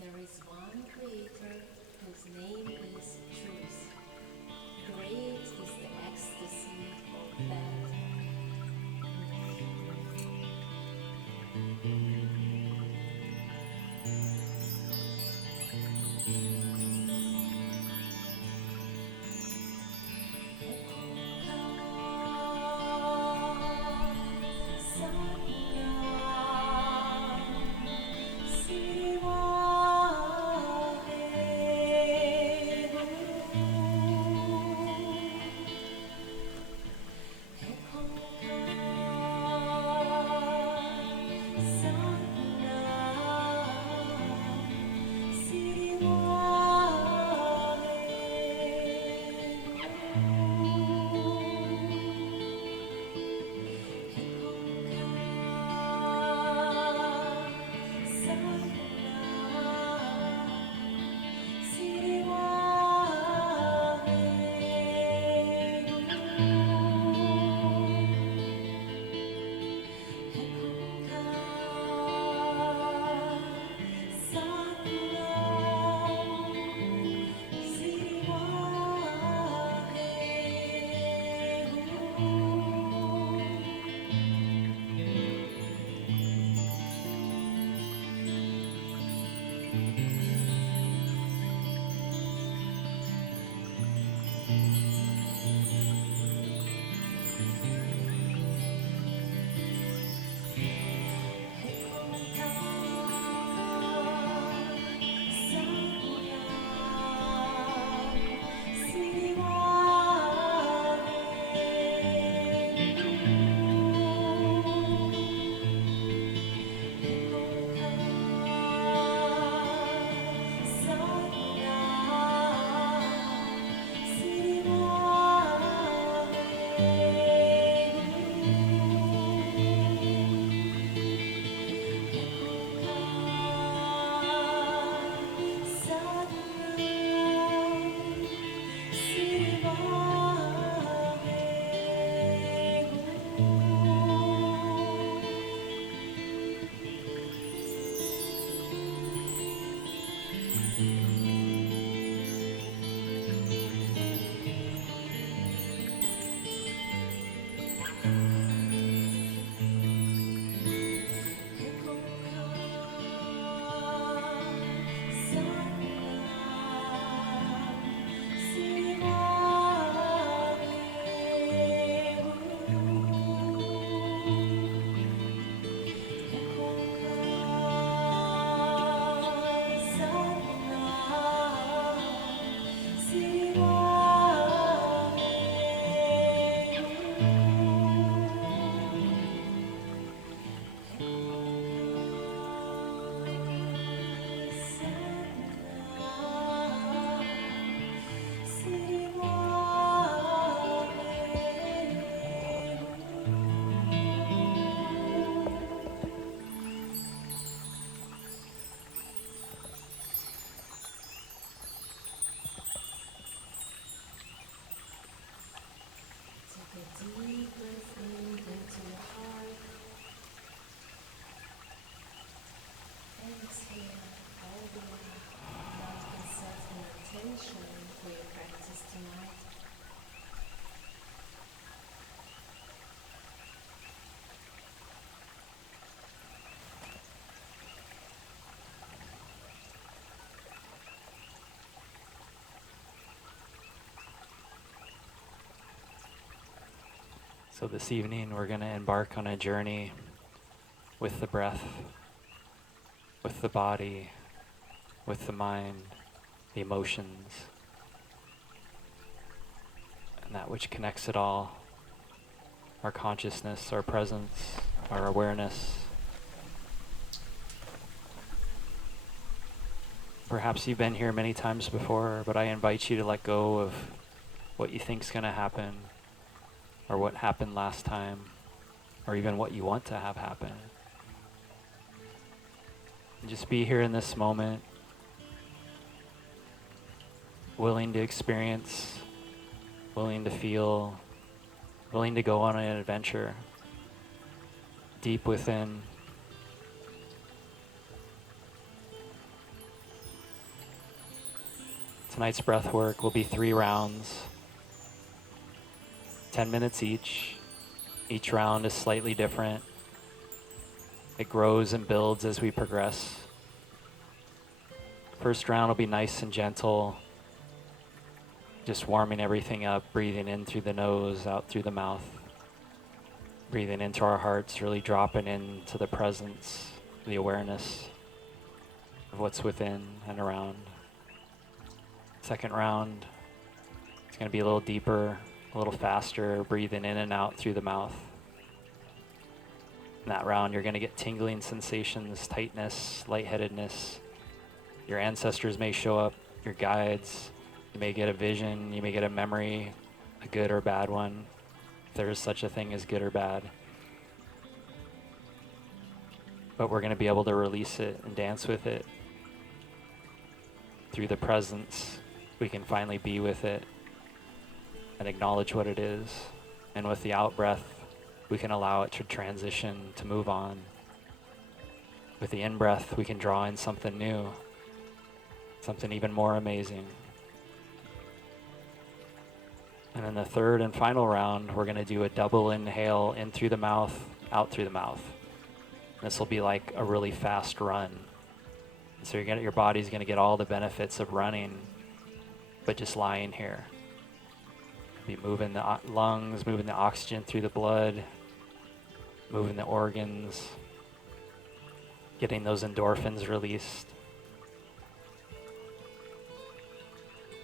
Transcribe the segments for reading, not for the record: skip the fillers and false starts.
There is one creator whose name is truth. Great is the ecstasy of that. So this evening we're going to embark on a journey with the breath, with the body, with the mind, the emotions, and that which connects it all, our consciousness, our presence, our awareness. Perhaps you've been here many times before, but I invite you to let go of what you think is going to happen, or what happened last time, or even what you want to have happen. And just be here in this moment, willing to experience, willing to feel, willing to go on an adventure. deep within. Tonight's breath work will be 3 rounds, 10 minutes each. Each round is slightly different. It grows and builds as we progress. First round will be nice and gentle, just warming everything up, breathing in through the nose, out through the mouth. Breathing into our hearts, really dropping into the presence, the awareness of what's within and around. Second round, it's going to be a little deeper, a little faster, breathing in and out through the mouth. In that round, you're going to get tingling sensations, tightness, lightheadedness. Your ancestors may show up, your guides. You may get a vision, you may get a memory, a good or bad one, if there is such a thing as good or bad. But we're going to be able to release it and dance with it. Through the presence, we can finally be with it and acknowledge what it is. And with the out breath, we can allow it to transition, to move on. With the in breath, we can draw in something new, something even more amazing. And in the third and final round, we're going to do a double inhale in through the mouth, out through the mouth. This will be like a really fast run. So your body's going to get all the benefits of running, but just lying here. Be moving the lungs, moving the oxygen through the blood, moving the organs, getting those endorphins released.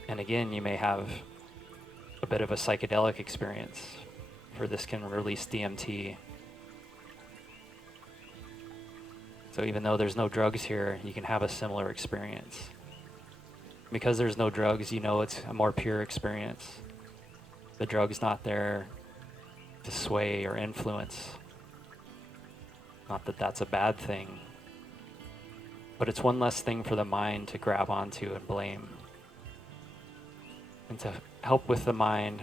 And again, you may have a bit of a psychedelic experience, for this can release DMT. So even though there's no drugs here, you can have a similar experience. Because there's no drugs, you know it's a more pure experience. The drug's not there to sway or influence. Not that that's a bad thing, but it's one less thing for the mind to grab onto and blame. And to help with the mind,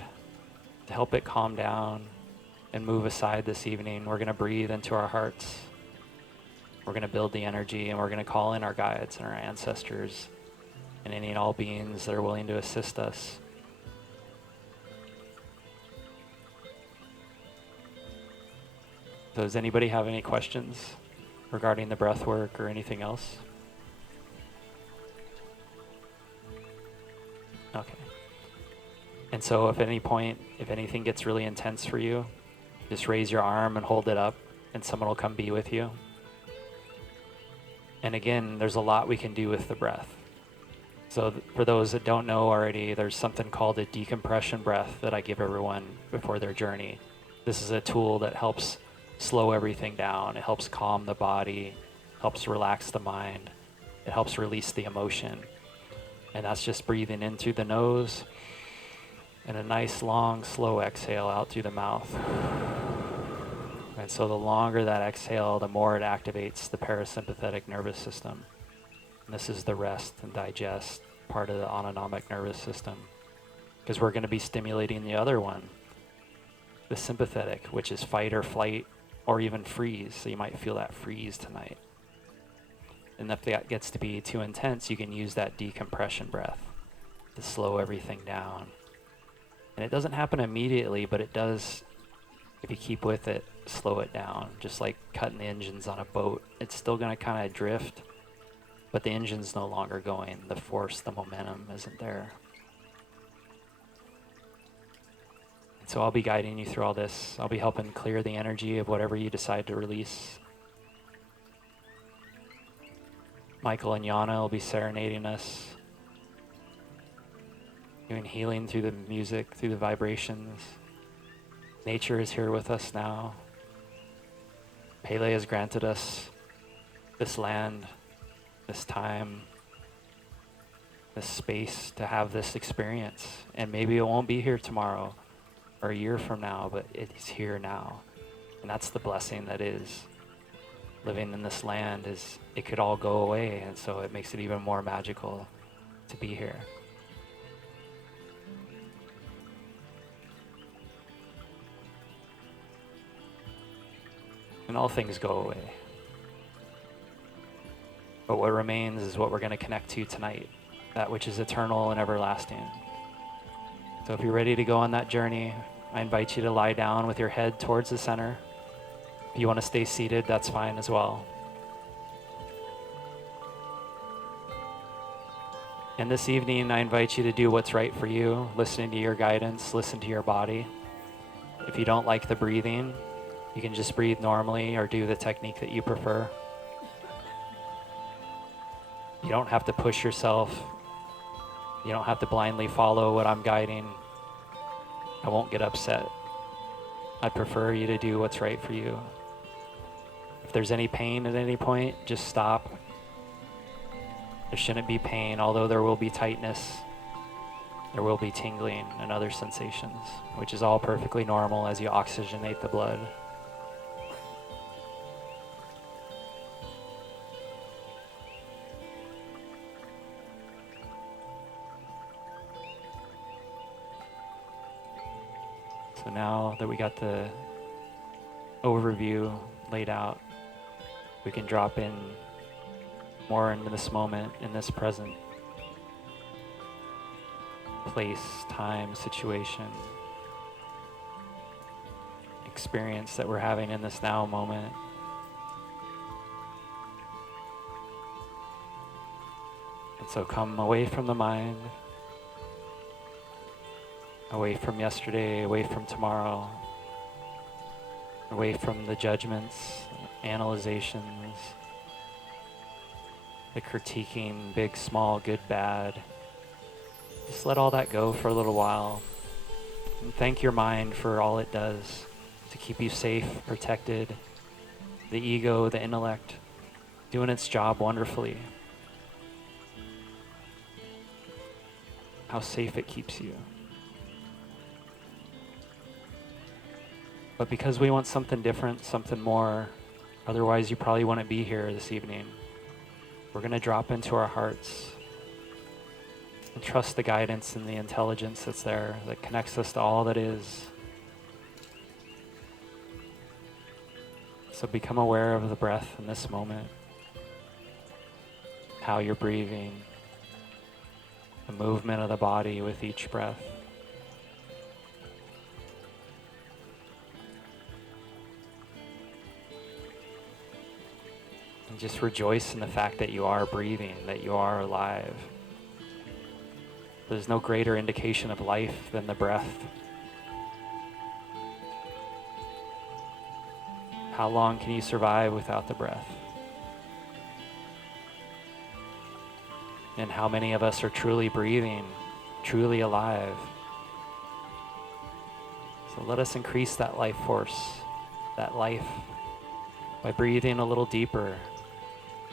to help it calm down and move aside this evening, we're going to breathe into our hearts. We're going to build the energy, and we're going to call in our guides and our ancestors and any and all beings that are willing to assist us. So does anybody have any questions regarding the breath work or anything else? Okay. And so if at any point, if anything gets really intense for you, just raise your arm and hold it up, and someone will come be with you. And again, there's a lot we can do with the breath. So for those that don't know already, there's something called a decompression breath that I give everyone before their journey. This is a tool that helps slow everything down. It helps calm the body, helps relax the mind. It helps release the emotion. And that's just breathing in through the nose and a nice long slow exhale out through the mouth. And so the longer that exhale, the more it activates the parasympathetic nervous system. And this is the rest and digest part of the autonomic nervous system, because we're going to be stimulating the other one, the sympathetic, which is fight or flight or even freeze. So you might feel that freeze tonight. And if that gets to be too intense, you can use that decompression breath to slow everything down. And it doesn't happen immediately, but it does, if you keep with it, slow it down. Just like cutting the engines on a boat. It's still going to kind of drift, but the engine's no longer going. The force, the momentum isn't there. And so I'll be guiding you through all this. I'll be helping clear the energy of whatever you decide to release. Michael and Yana will be serenading us, doing healing through the music, through the vibrations. Nature is here with us now. Pele has granted us this land, this time, this space to have this experience. And maybe it won't be here tomorrow or a year from now, but it's here now. And that's the blessing that is living in this land, is it could all go away. And so it makes it even more magical to be here. And and all things go away. But what remains is what we're going to connect to tonight, that which is eternal and everlasting. So if you're ready to go on that journey, I invite you to lie down with your head towards the center. If you want to stay seated, that's fine as well. And this evening, I invite you to do what's right for you, listening to your guidance, listen to your body. If you don't like the breathing, you can just breathe normally or do the technique that you prefer. You don't have to push yourself. You don't have to blindly follow what I'm guiding. I won't get upset. I prefer you to do what's right for you. If there's any pain at any point, just stop. There shouldn't be pain, although there will be tightness. There will be tingling and other sensations, which is all perfectly normal as you oxygenate the blood. So now that we got the overview laid out, we can drop in more into this moment, in this present place, time, situation, experience that we're having in this now moment. And so come away from the mind, away from yesterday, away from tomorrow, away from the judgments, analyzations, the critiquing, big, small, good, bad. Just let all that go for a little while. And thank your mind for all it does to keep you safe, protected. The ego, the intellect, doing its job wonderfully. How safe it keeps you. But because we want something different, something more, otherwise you probably wouldn't be here this evening. We're going to drop into our hearts and trust the guidance and the intelligence that's there, that connects us to all that is. So become aware of the breath in this moment, how you're breathing, the movement of the body with each breath. And just rejoice in the fact that you are breathing, that you are alive. There's no greater indication of life than the breath. How long can you survive without the breath? And how many of us are truly breathing, truly alive? So let us increase that life force, that life, by breathing a little deeper,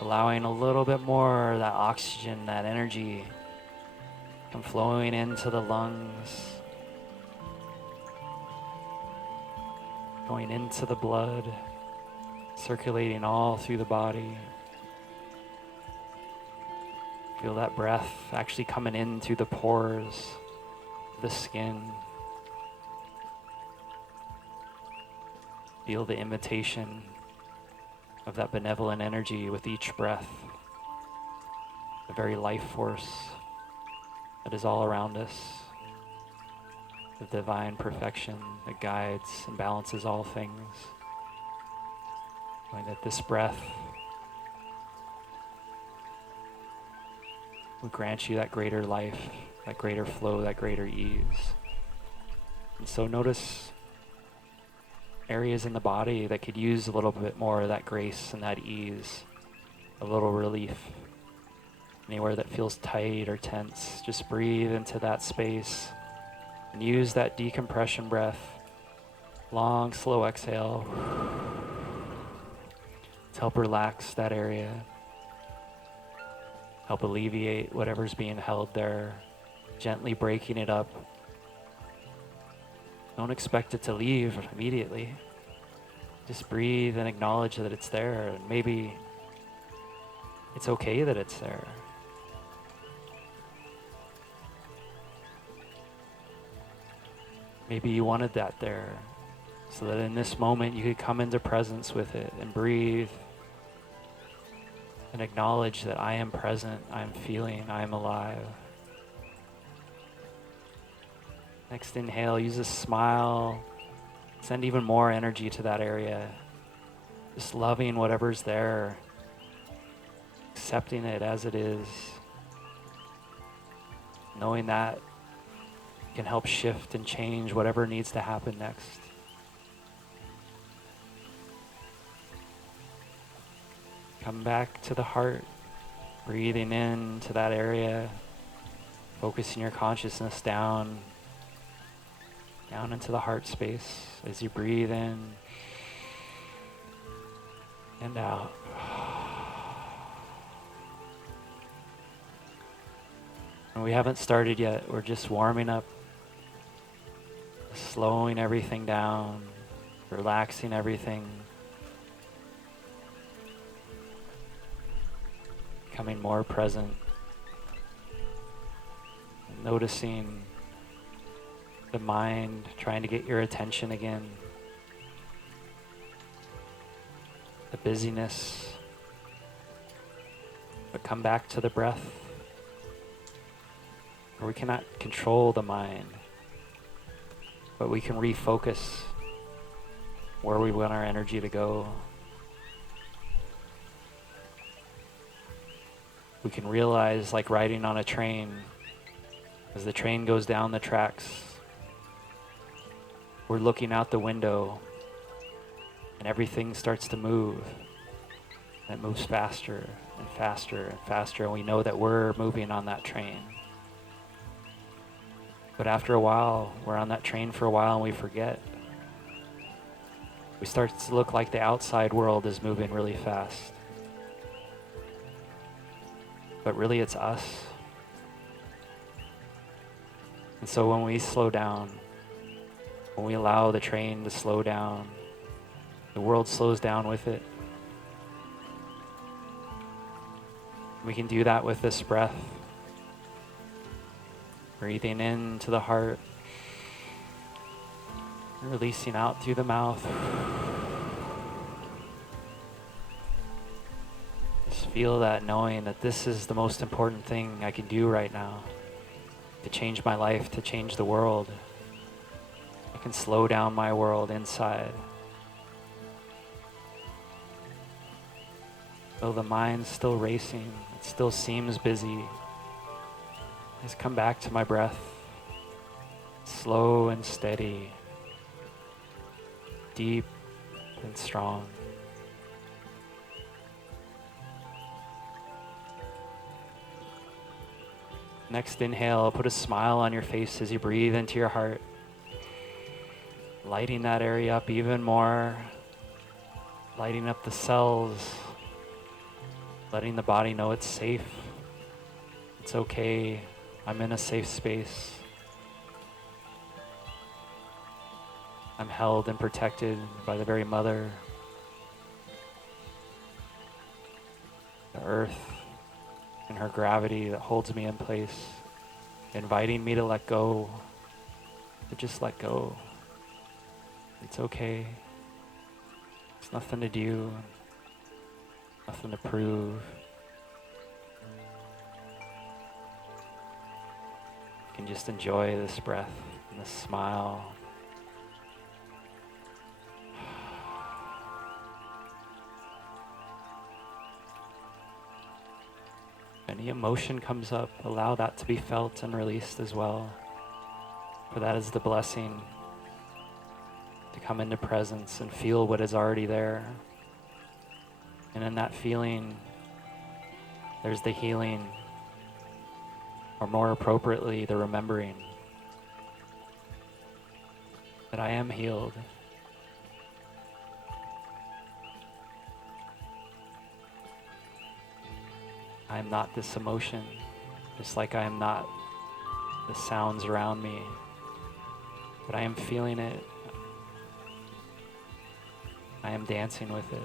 allowing a little bit more of that oxygen, that energy, come flowing into the lungs, going into the blood, circulating all through the body. Feel that breath actually coming in through the pores, the skin. Feel the imitation of that benevolent energy with each breath, the very life force that is all around us, the divine perfection that guides and balances all things. Knowing that this breath will grant you that greater life, that greater flow, that greater ease. And so notice areas in the body that could use a little bit more of that grace and that ease, a little relief. Anywhere that feels tight or tense, just breathe into that space and use that decompression breath. Long, slow exhale to help relax that area, help alleviate whatever's being held there, gently breaking it up. Don't expect it to leave immediately. Just breathe and acknowledge that it's there, and maybe it's okay that it's there. Maybe you wanted that there, so that in this moment you could come into presence with it and breathe and acknowledge that I am present, I am feeling, I am alive. Next inhale, use a smile, send even more energy to that area. Just loving whatever's there, accepting it as it is, knowing that can help shift and change whatever needs to happen next. Come back to the heart, breathing into that area, focusing your consciousness down into the heart space as you breathe in and out. And we haven't started yet, we're just warming up, slowing everything down, relaxing everything, becoming more present, noticing the mind trying to get your attention again, the busyness, but come back to the breath. We cannot control the mind, but we can refocus where we want our energy to go. We can realize, like riding on a train, as the train goes down the tracks, we're looking out the window and everything starts to move. And it moves faster and faster and faster, and we know that we're moving on that train. But after a while, we're on that train for a while and we forget. We start to look like the outside world is moving really fast. But really it's us. And so when we slow down, when we allow the train to slow down, the world slows down with it. We can do that with this breath. Breathing into the heart, releasing out through the mouth. Just feel that, knowing that this is the most important thing I can do right now to change my life, to change the world. I can slow down my world inside. Though the mind's still racing, it still seems busy, just come back to my breath, slow and steady, deep and strong. Next inhale, put a smile on your face as you breathe into your heart, lighting that area up even more, lighting up the cells, letting the body know it's safe, it's okay, I'm in a safe space. I'm held and protected by the very mother, the earth, and her gravity that holds me in place, inviting me to let go, to just let go. It's okay. There's nothing to do, nothing to prove. You can just enjoy this breath and this smile. Any emotion comes up, allow that to be felt and released as well. For that is the blessing, to come into presence and feel what is already there. And in that feeling, there's the healing, or more appropriately, the remembering that I am healed. I am not this emotion, just like I am not the sounds around me, but I am feeling it. I am dancing with it.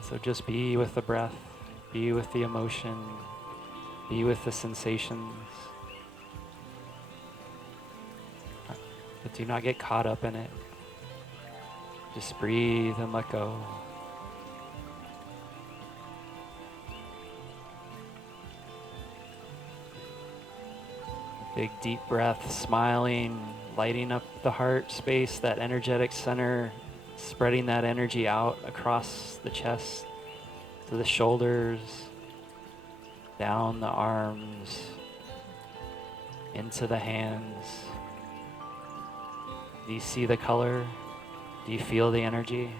So just be with the breath, be with the emotion, be with the sensations. but do not get caught up in it. Just breathe and let go. Big deep breath, smiling, lighting up the heart space, that energetic center, spreading that energy out across the chest to the shoulders, down the arms, into the hands. Do you see the color? Do you feel the energy?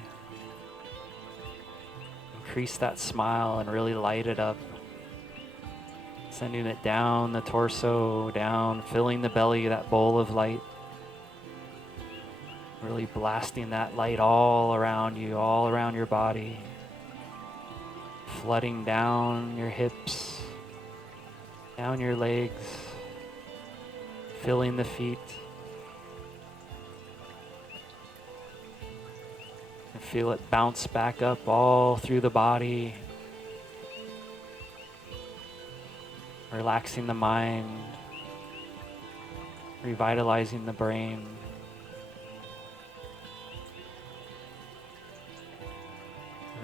Increase that smile and really light it up. Sending it down the torso, down, filling the belly, that bowl of light. Really blasting that light all around you, all around your body. Flooding down your hips, down your legs, filling the feet. And feel it bounce back up all through the body. Relaxing the mind, revitalizing the brain.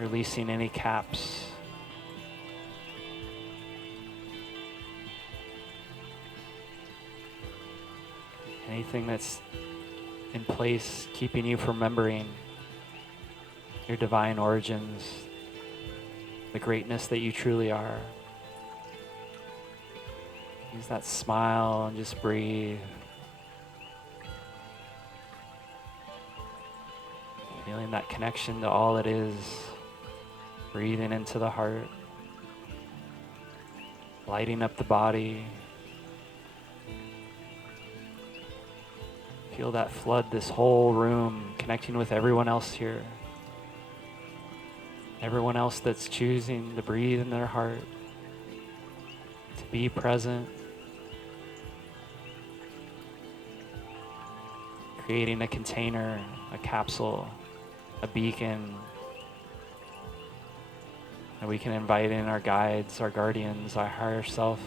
Releasing any caps. Anything that's in place keeping you from remembering your divine origins, the greatness that you truly are. Use that smile and just breathe. Feeling that connection to all it is. Breathing into the heart. Lighting up the body. Feel that flood this whole room, connecting with everyone else here. Everyone else that's choosing to breathe in their heart. To be present. Creating a container, a capsule, a beacon that we can invite in our guides, our guardians, our higher self.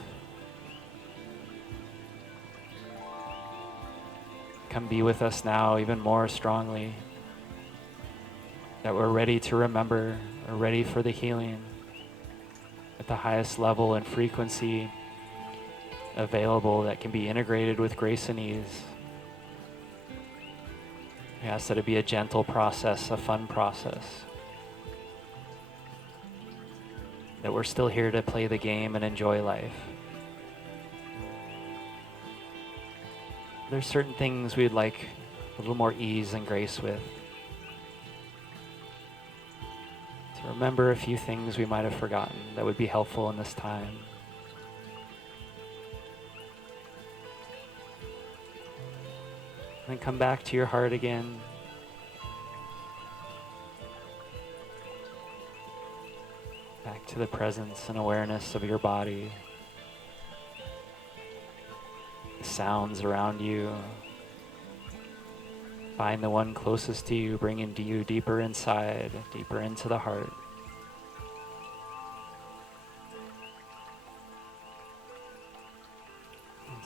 Come be with us now even more strongly. That we're ready to remember, we're ready for the healing at the highest level and frequency available that can be integrated with grace and ease. We ask that it be a gentle process, a fun process. That we're still here to play the game and enjoy life. There's certain things we'd like a little more ease and grace with. To remember a few things we might have forgotten that would be helpful in this time. Then come back to your heart again. Back to the presence and awareness of your body. The sounds around you. Find the one closest to you, bringing you deeper inside, deeper into the heart.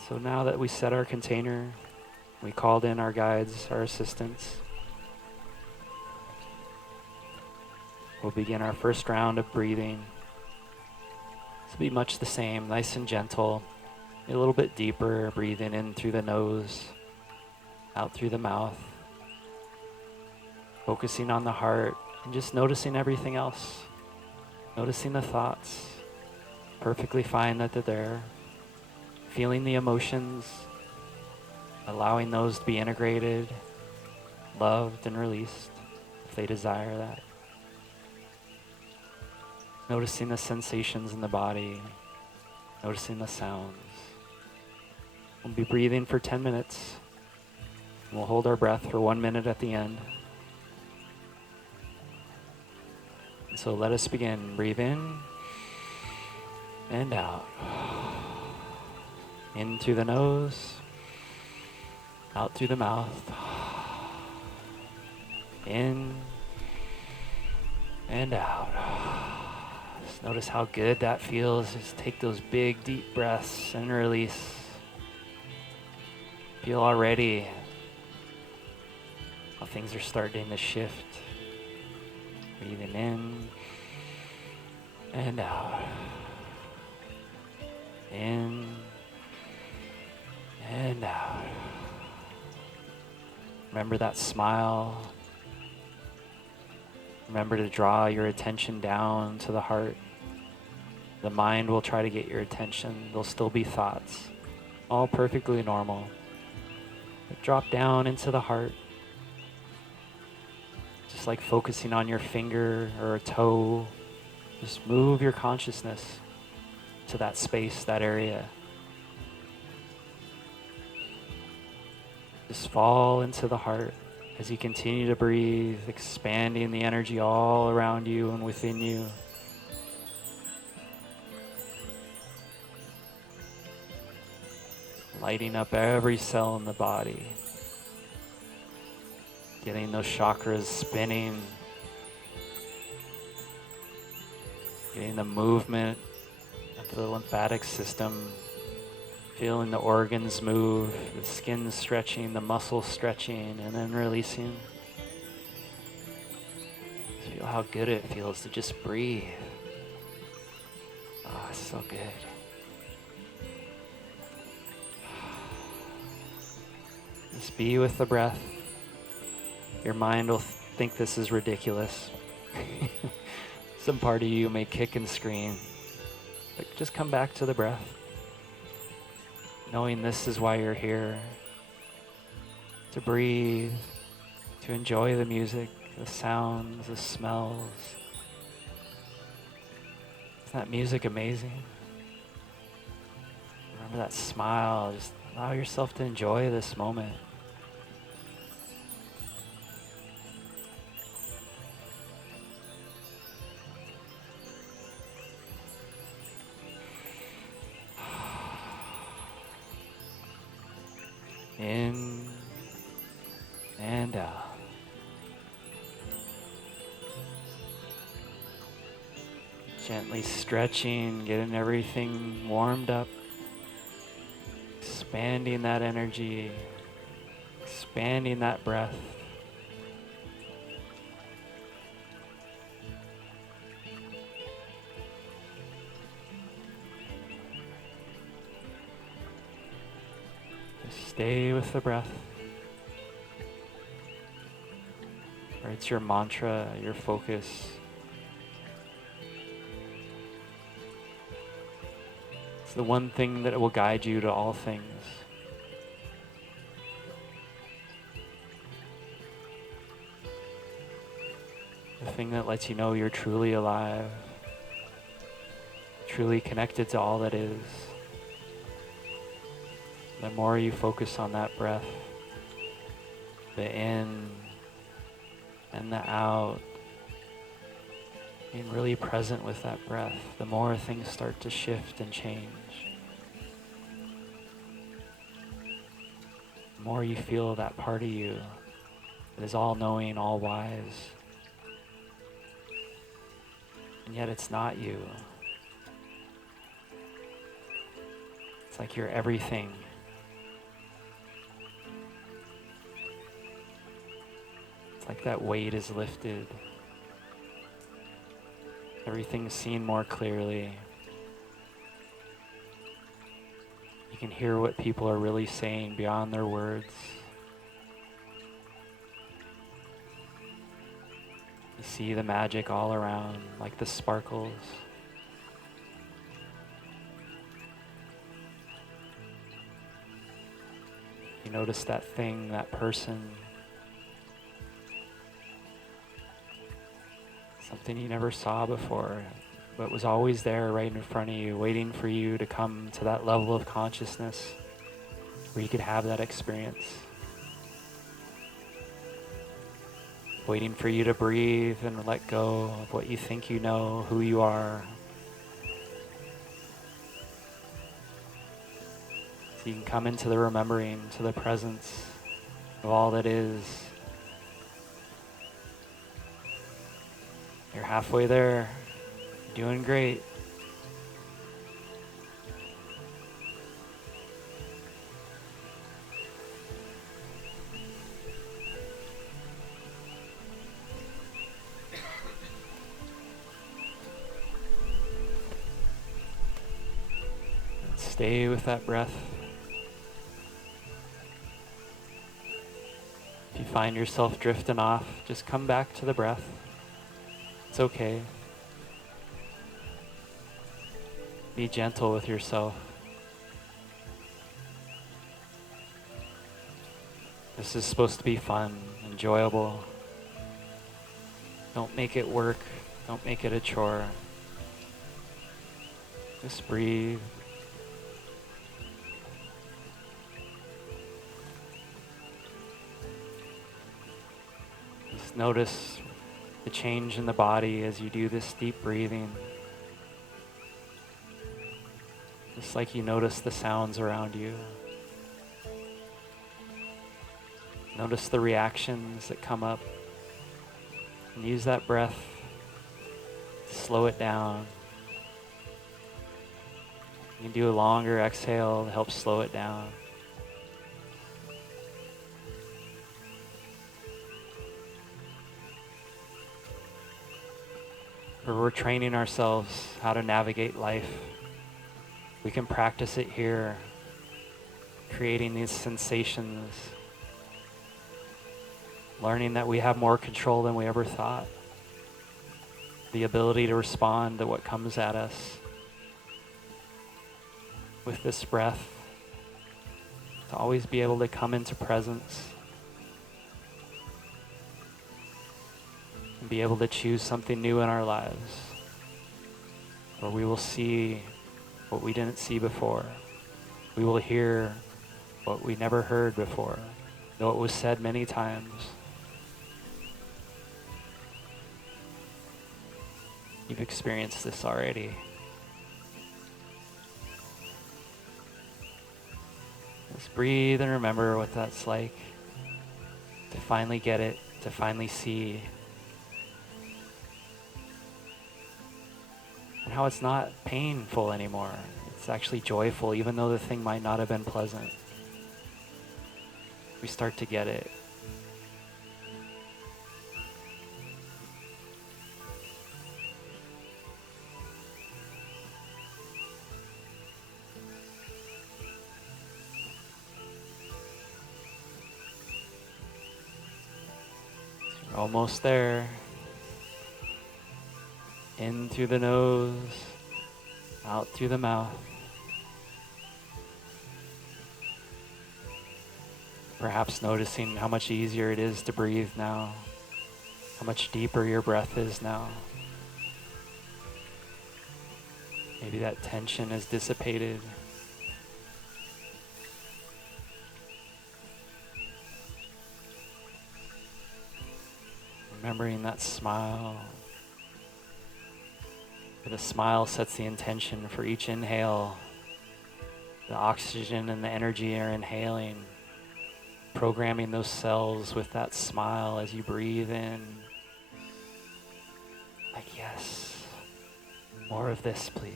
So now that we set our container, we called in our guides, our assistants. We'll begin our first round of breathing. This will be much the same, nice and gentle, a little bit deeper, breathing in through the nose, out through the mouth, focusing on the heart and just noticing everything else, noticing the thoughts, perfectly fine that they're there, feeling the emotions, allowing those to be integrated, loved, and released if they desire that. Noticing the sensations in the body, noticing the sounds. We'll be breathing for 10 minutes. And we'll hold our breath for 1 minute at the end. And so let us begin. Breathe in and out. In through the nose. Out through the mouth. In and out. Just notice how good that feels. Just take those big, deep breaths and release. Feel already how things are starting to shift. Breathing in and out. In and out. Remember that smile. Remember to draw your attention down to the heart. The mind will try to get your attention. There'll still be thoughts, all perfectly normal. But drop down into the heart. Just like focusing on your finger or a toe. Just move your consciousness to that space, that area. Just fall into the heart as you continue to breathe, expanding the energy all around you and within you. Lighting up every cell in the body. Getting those chakras spinning. Getting the movement of the lymphatic system. Feeling the organs move, the skin stretching, the muscles stretching, and then releasing. Feel how good it feels to just breathe. Oh, it's so good. Just be with the breath. Your mind will think this is ridiculous. Some part of you may kick and scream. But just come back to the breath. Knowing this is why you're here. To breathe, to enjoy the music, the sounds, the smells. Isn't that music amazing? Remember that smile. Just allow yourself to enjoy this moment. In and out. Gently stretching, getting everything warmed up. Expanding that energy. Expanding that breath. Stay with the breath. Or it's your mantra, your focus. It's the one thing that will guide you to all things. The thing that lets you know you're truly alive, truly connected to all that is. The more you focus on that breath, the in and the out, being really present with that breath, the more things start to shift and change. The more you feel that part of you that is all-knowing, all-wise, and yet it's not you. It's like you're everything. It's like that weight is lifted. Everything's seen more clearly. You can hear what people are really saying beyond their words. You see the magic all around, like the sparkles. You notice that thing, that person, something you never saw before, but was always there right in front of you, waiting for you to come to that level of consciousness where you could have that experience. Waiting for you to breathe and let go of what you think you know, who you are. So you can come into the remembering, to the presence of all that is. You're halfway there. You're doing great. Stay with that breath. If you find yourself drifting off, just come back to the breath. It's okay. Be gentle with yourself. This is supposed to be fun, enjoyable. Don't make it work. Don't make it a chore. Just breathe. Just notice the change in the body as you do this deep breathing. Just like you notice the sounds around you. Notice the reactions that come up. And use that breath to slow it down. You can do a longer exhale to help slow it down. Or we're training ourselves how to navigate life. We can practice it here, creating these sensations, learning that we have more control than we ever thought, the ability to respond to what comes at us with this breath, to always be able to come into presence and be able to choose something new in our lives, where we will see what we didn't see before. We will hear what we never heard before, though it was said many times. You've experienced this already. Just breathe and remember what that's like to finally get it, to finally see. And how it's not painful anymore. It's actually joyful, even though the thing might not have been pleasant. We start to get it. Almost there. In through the nose, out through the mouth. Perhaps noticing how much easier it is to breathe now, how much deeper your breath is now. Maybe that tension has dissipated. Remembering that smile. The smile sets the intention for each inhale. The oxygen and the energy are inhaling, programming those cells with that smile as you breathe in. Like, yes, more of this, please.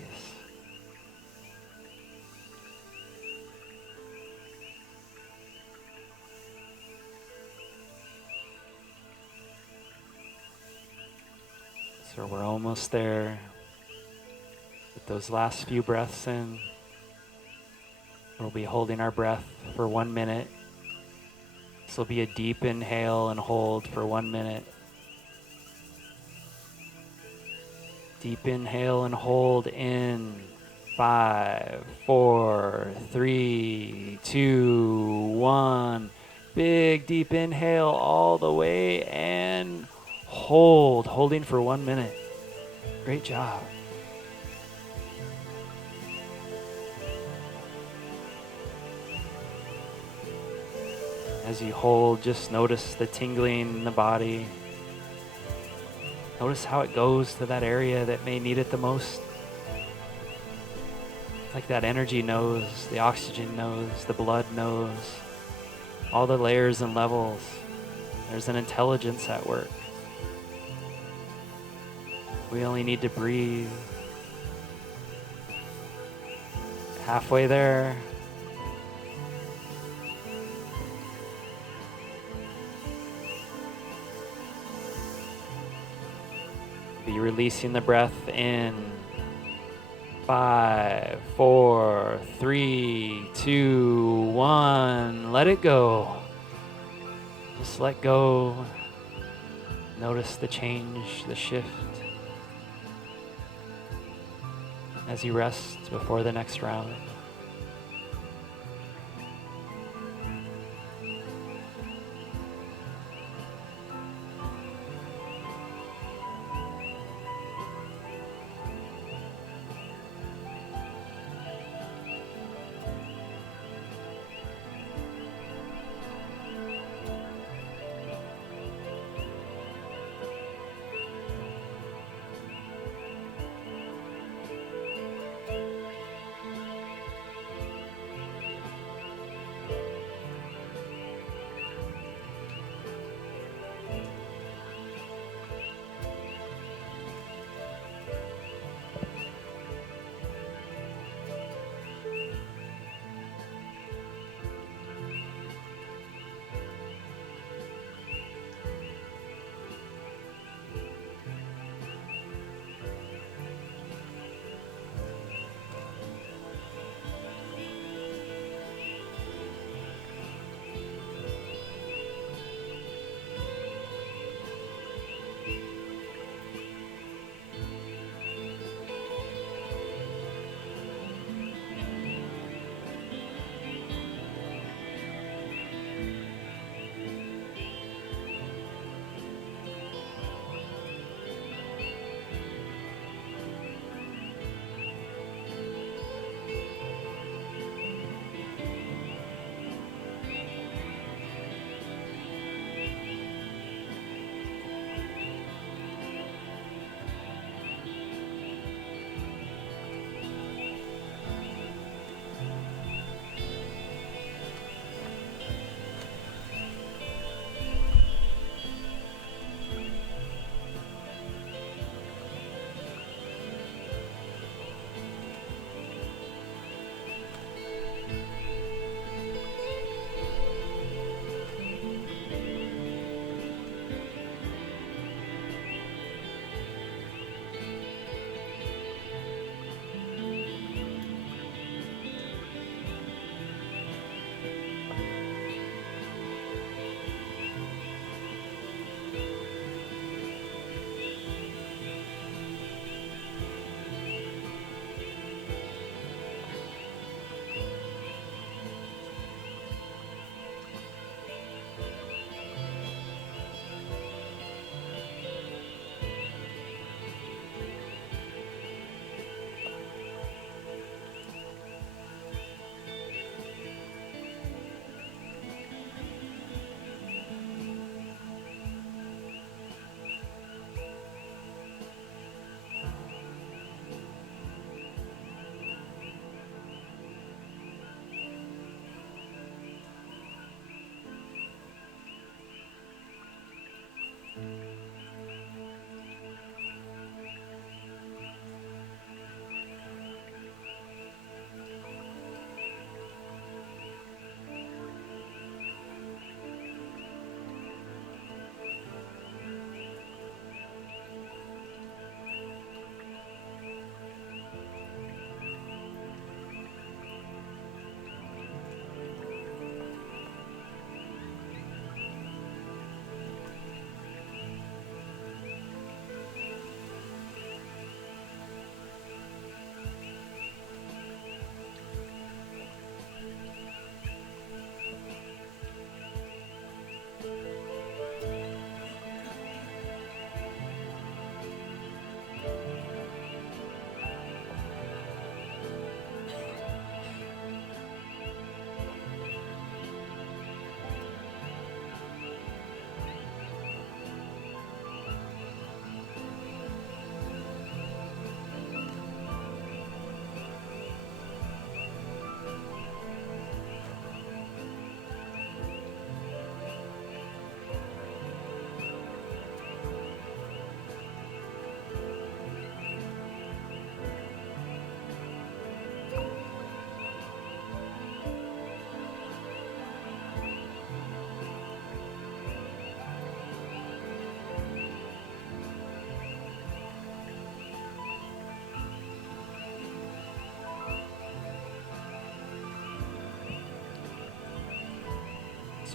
So we're almost there. With those last few breaths in, we'll be holding our breath for 1 minute. This will be a deep inhale and hold for 1 minute. Deep inhale and hold in 5, 4, 3, 2, 1. Big deep inhale all the way and hold. Holding for 1 minute. Great job. As you hold, just notice the tingling in the body. Notice how it goes to that area that may need it the most. It's like that energy knows, the oxygen knows, the blood knows, all the layers and levels. There's an intelligence at work. We only need to breathe. Halfway there. Be releasing the breath in 5, 4, 3, 2, 1. Let it go. Just let go. Notice the change, the shift as you rest before the next round.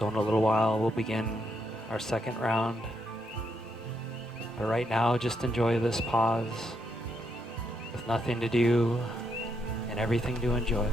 So in a little while, we'll begin our second round. But right now, just enjoy this pause with nothing to do and everything to enjoy.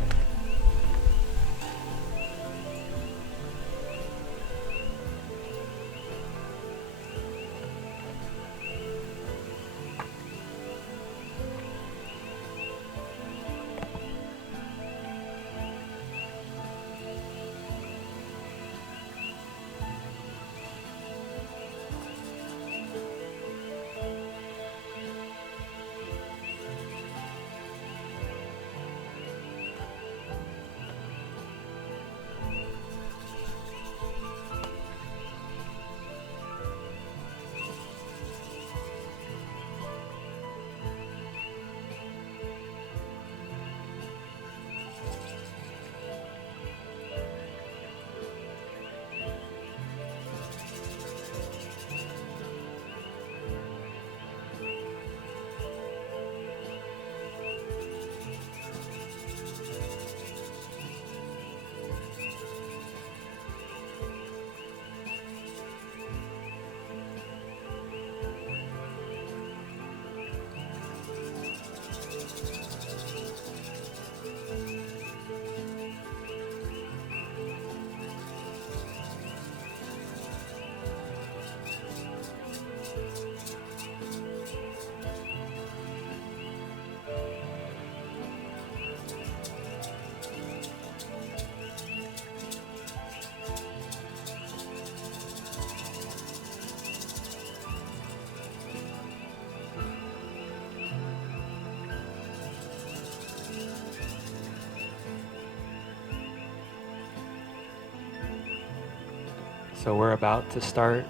So we're about to start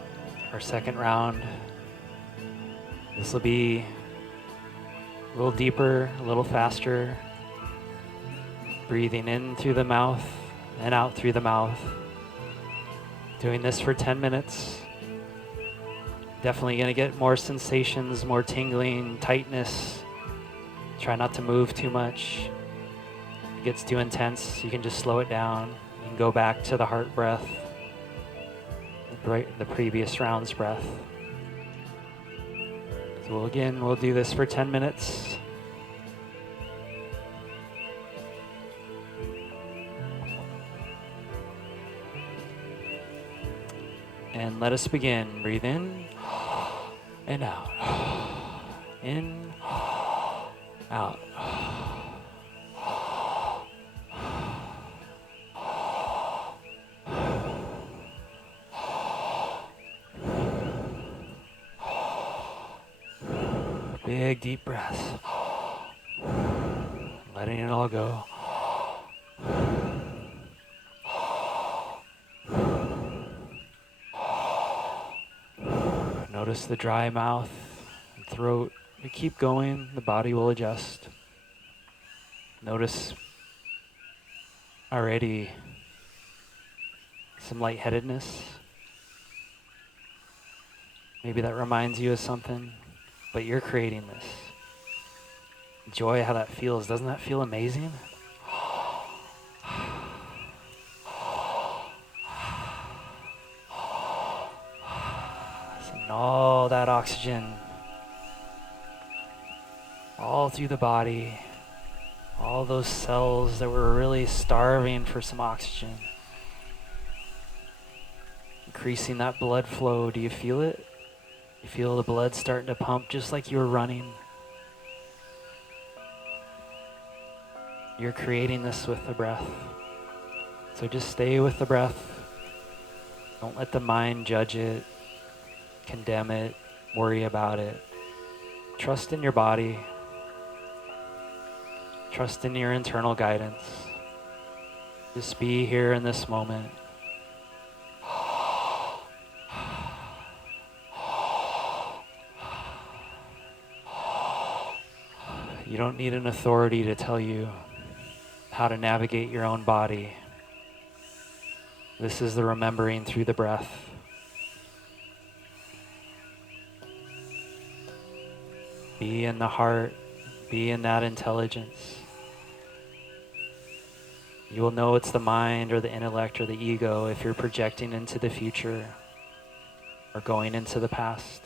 our second round. This will be a little deeper, a little faster. Breathing in through the mouth and out through the mouth. Doing this for 10 minutes. Definitely going to get more sensations, more tingling, tightness. Try not to move too much. If it gets too intense, you can just slow it down. You can go back to the heart breath, the previous round's breath. So we'll do this for 10 minutes. And let us begin. Breathe in and out. In, out. Big deep breaths. Letting it all go. Notice the dry mouth and throat. You keep going, the body will adjust. Notice already some lightheadedness. Maybe that reminds you of something, but you're creating this. Enjoy how that feels. Doesn't that feel amazing? Send all that oxygen all through the body. All those cells that were really starving for some oxygen. Increasing that blood flow. Do you feel it? You feel the blood starting to pump just like you were running. You're creating this with the breath. So just stay with the breath. Don't let the mind judge it, condemn it, worry about it. Trust in your body. Trust in your internal guidance. Just be here in this moment. You don't need an authority to tell you how to navigate your own body. This is the remembering through the breath. Be in the heart. Be in that intelligence. You will know it's the mind or the intellect or the ego if you're projecting into the future or going into the past.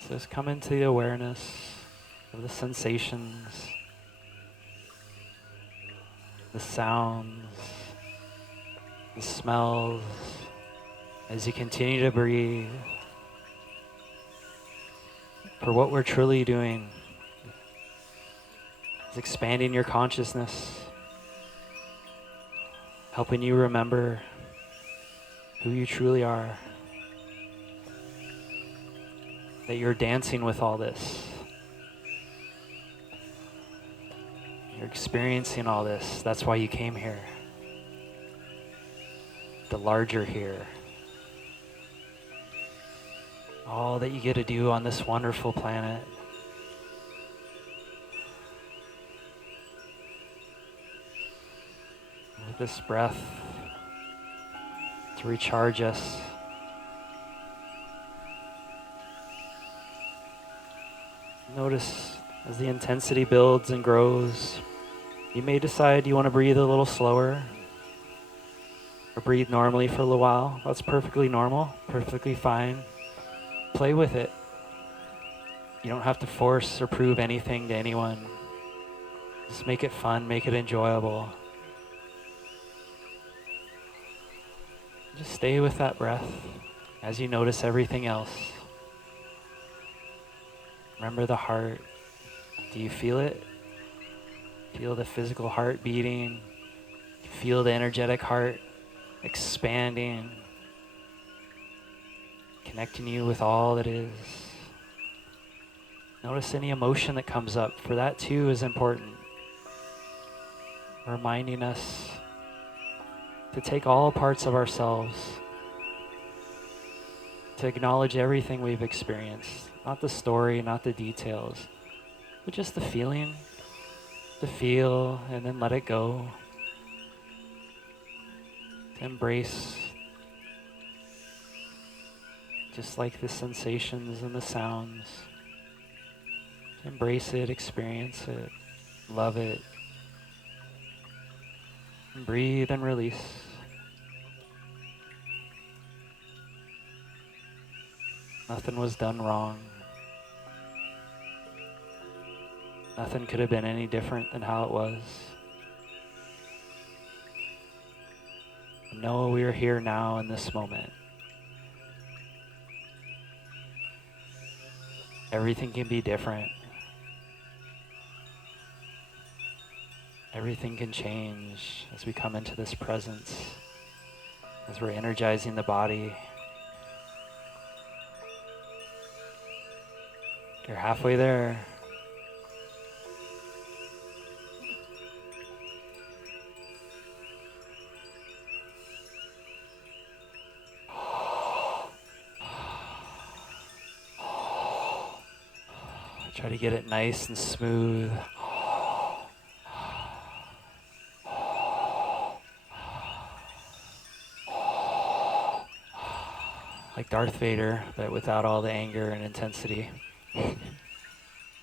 So just come into the awareness of the sensations, the sounds, the smells, as you continue to breathe. For what we're truly doing is expanding your consciousness, helping you remember who you truly are, that you're dancing with all this. You're experiencing all this. That's why you came here. The larger here. All that you get to do on this wonderful planet. With this breath to recharge us. Notice as the intensity builds and grows, you may decide you want to breathe a little slower or breathe normally for a little while. That's perfectly normal, perfectly fine. Play with it. You don't have to force or prove anything to anyone. Just make it fun, make it enjoyable. Just stay with that breath as you notice everything else. Remember the heart. Do you feel it? Feel the physical heart beating. Feel the energetic heart expanding, connecting you with all that is. Notice any emotion that comes up, for that too is important. Reminding us to take all parts of ourselves, to acknowledge everything we've experienced, not the story, not the details, but just the feeling, to feel and then let it go, to embrace just like the sensations and the sounds. Embrace it, experience it, love it. And breathe and release. Nothing was done wrong. Nothing could have been any different than how it was. Know we are here now in this moment. Everything can be different. Everything can change as we come into this presence, as we're energizing the body. You're halfway there. Try to get it nice and smooth. Like Darth Vader, but without all the anger and intensity.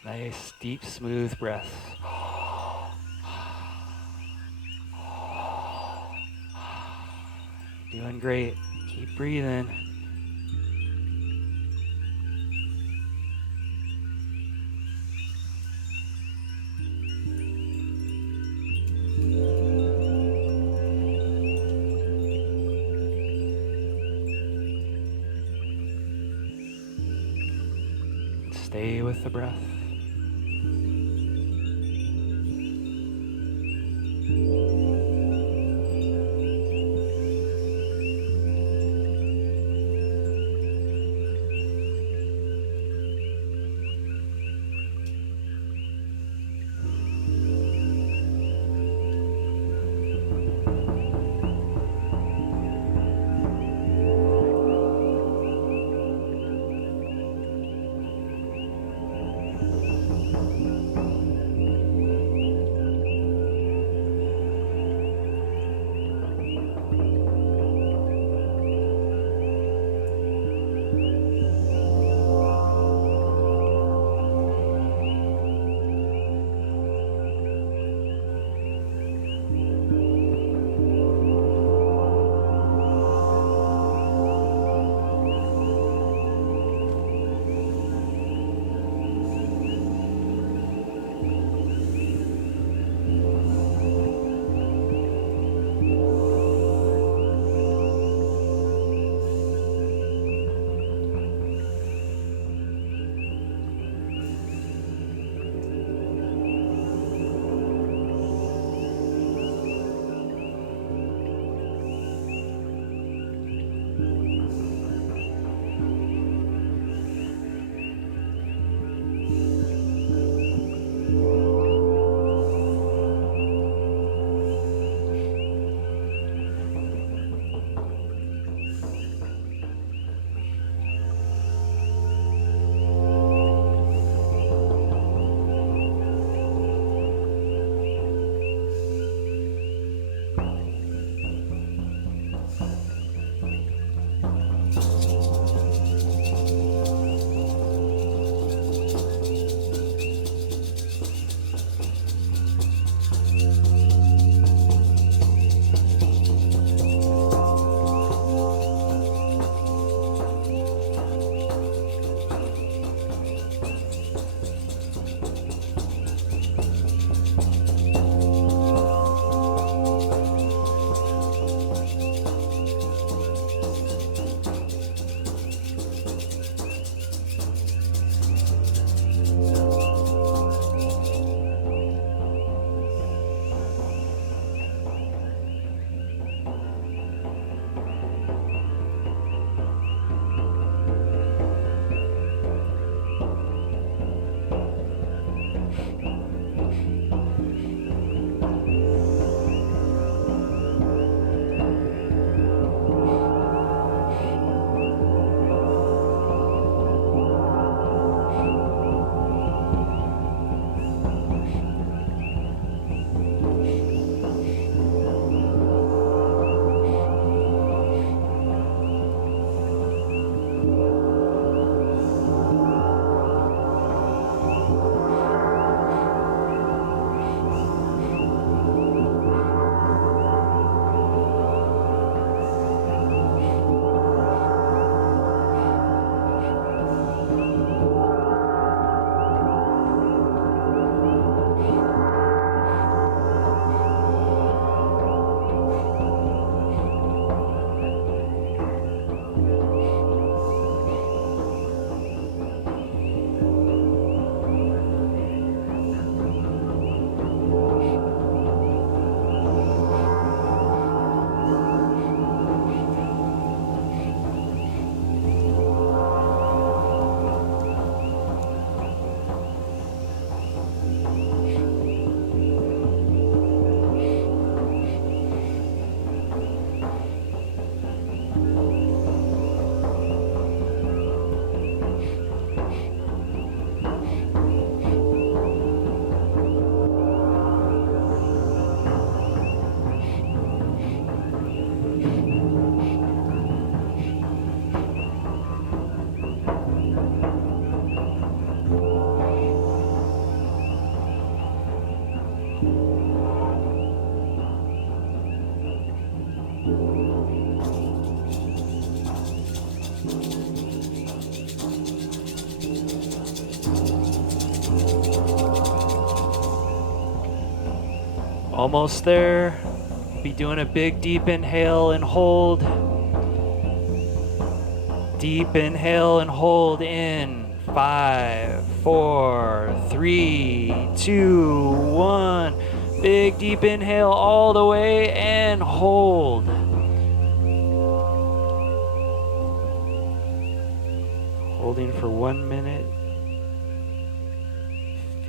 Nice, deep, smooth breath. Doing great. Keep breathing. Stay with the breath. Almost there. Be doing a big deep inhale and hold. Deep inhale and hold in. 5, 4, 3, 2, 1. Big deep inhale all the way and hold. Holding for 1 minute.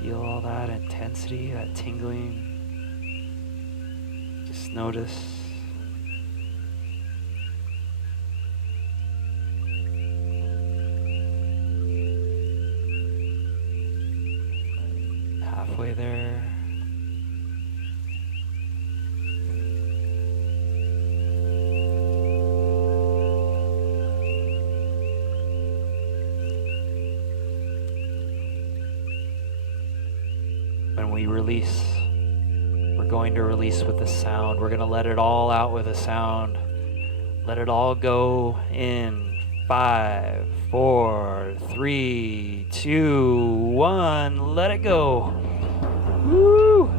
Feel all that intensity, that tingling. Just notice. Halfway there. When we release, we're going to release with a sound. We're going to let it all out with a sound. Let it all go in 5, 4, 3, 2, 1. Let it go. Woo!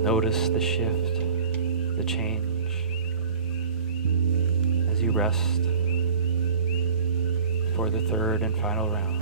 Notice the shift, the change as you rest for the third and final round.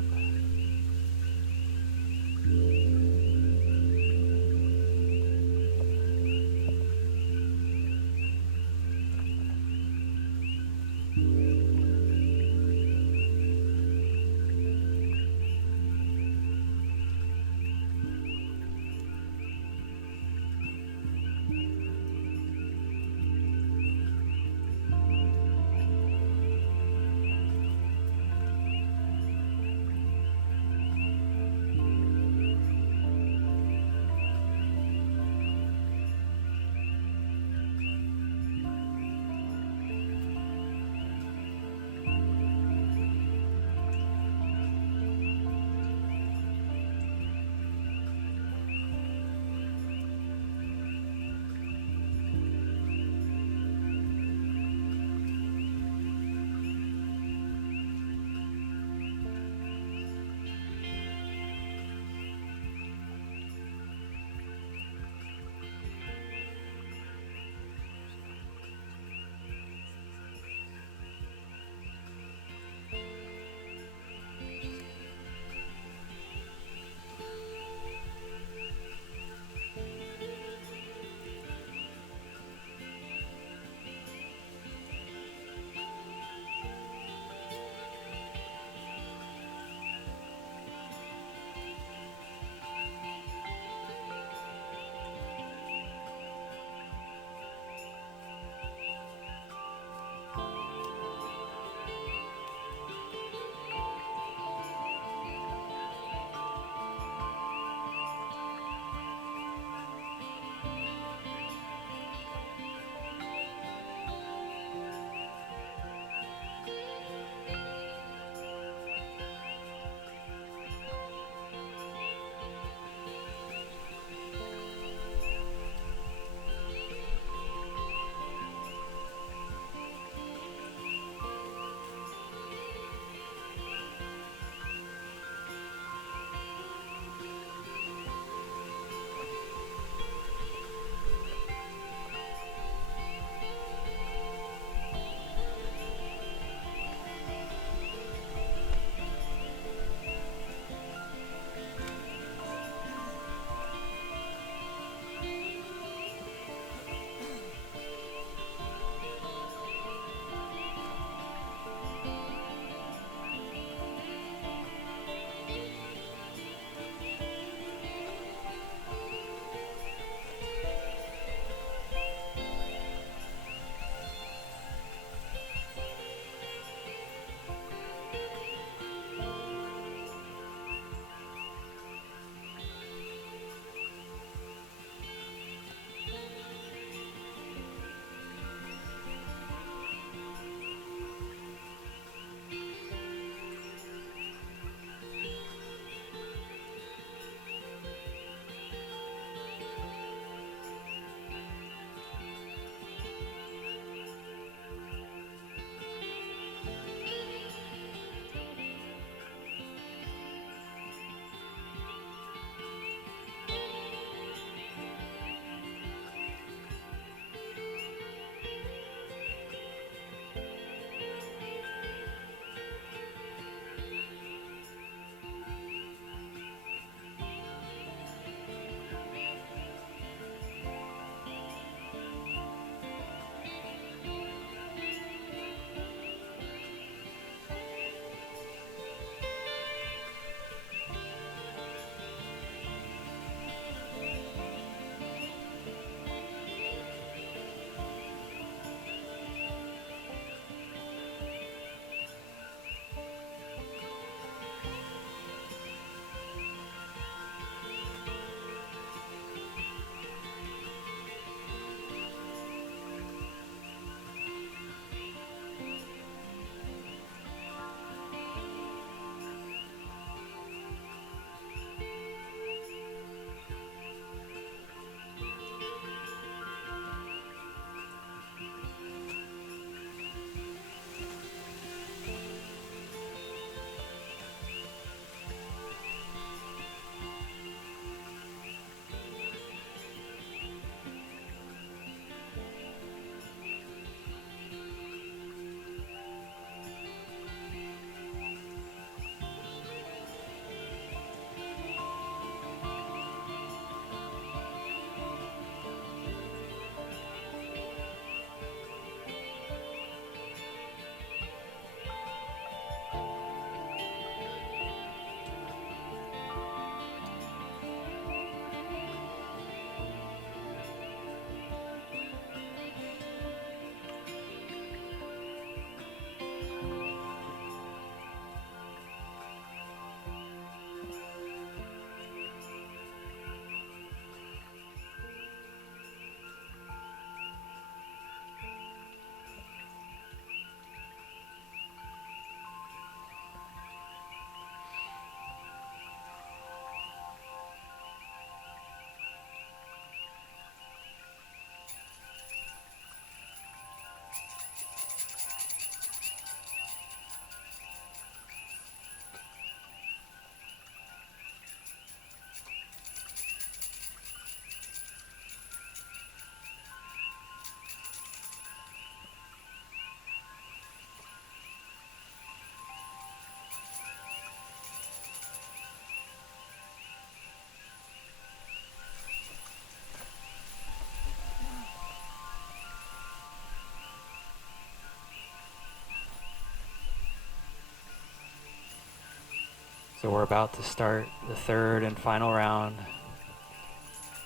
So we're about to start the third and final round.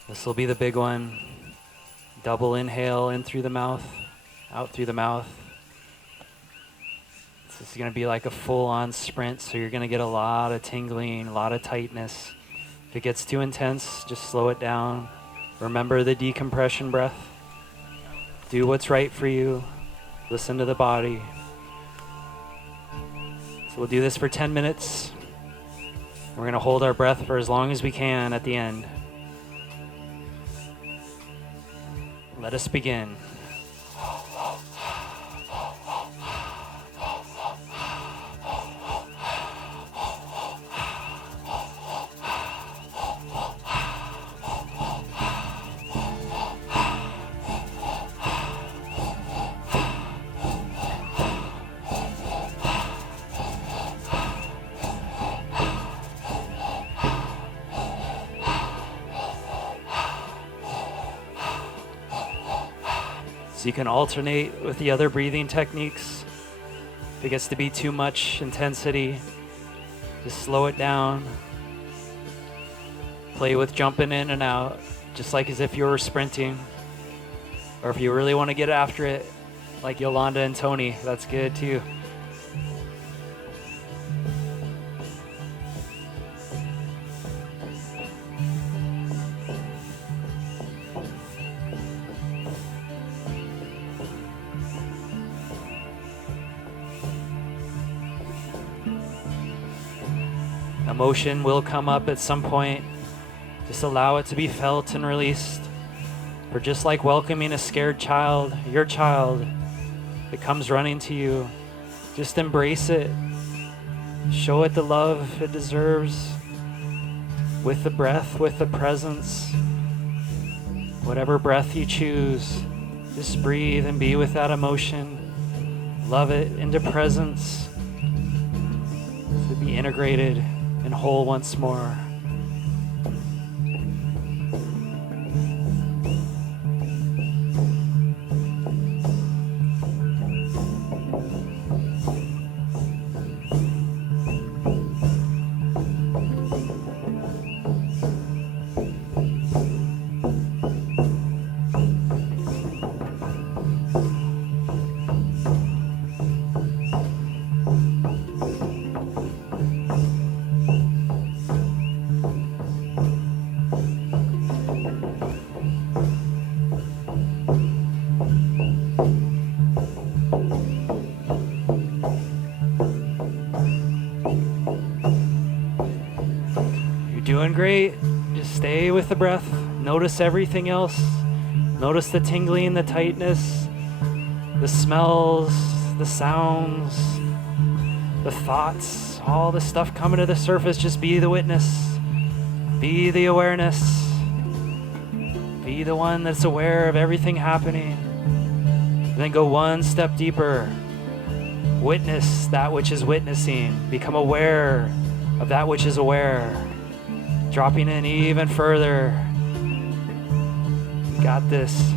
This will be the big one. Double inhale in through the mouth, out through the mouth. This is going to be like a full-on sprint, so you're going to get a lot of tingling, a lot of tightness. If it gets too intense, just slow it down. Remember the decompression breath. Do what's right for you. Listen to the body. So we'll do this for 10 minutes. We're going to hold our breath for as long as we can at the end. Let us begin. So you can alternate with the other breathing techniques. If it gets to be too much intensity, just slow it down. Play with jumping in and out, just like as if you were sprinting. Or if you really want to get after it, like Yolanda and Tony, that's good too. Emotion will come up at some point. Just allow it to be felt and released. Or just like welcoming a scared child, your child, that comes running to you, just embrace it. Show it the love it deserves. With the breath, with the presence. Whatever breath you choose, just breathe and be with that emotion. Love it into presence. To be integrated and whole once more. Doing great. Just stay with the breath. Notice everything else. Notice the tingling, the tightness, the smells, the sounds, the thoughts, all the stuff coming to the surface. Just be the witness. Be the awareness. Be the one that's aware of everything happening. And then go one step deeper. Witness that which is witnessing. Become aware of that which is aware. Dropping in even further. You got this.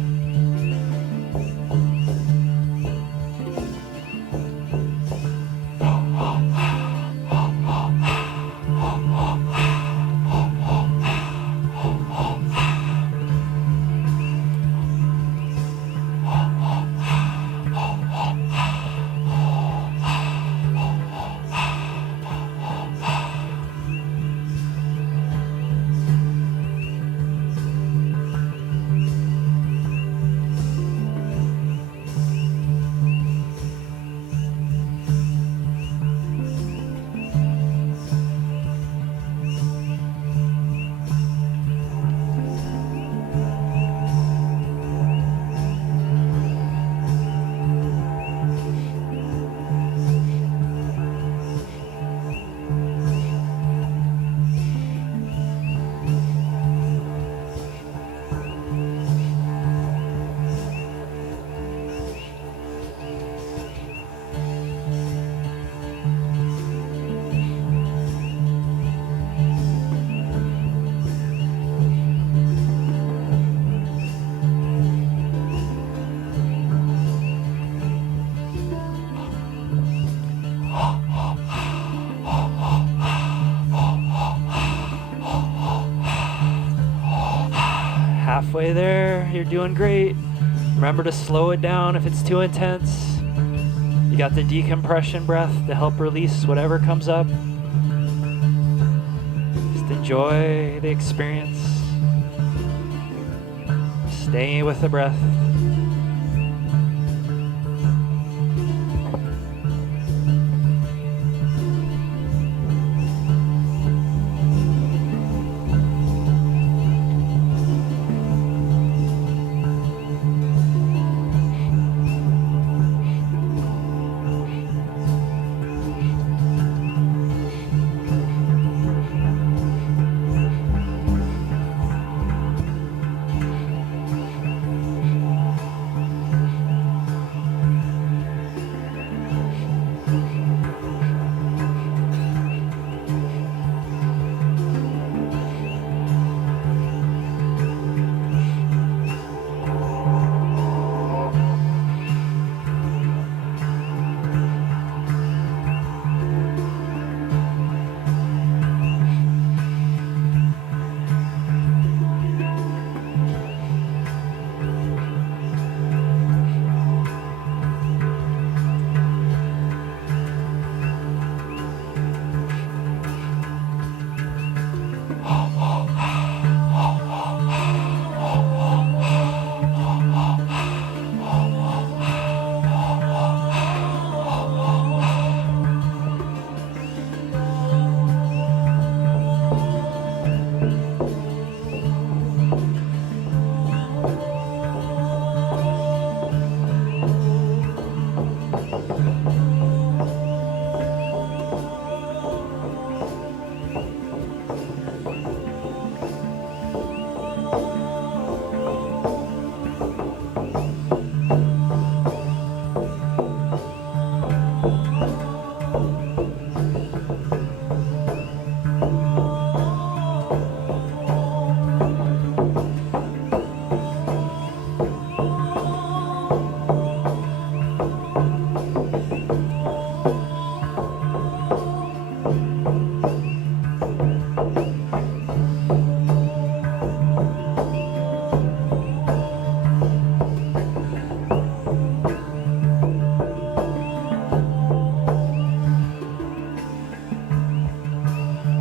halfway there. You're doing great. Remember to slow it down if it's too intense. You got the decompression breath to help release whatever comes up. Just enjoy the experience. Stay with the breath.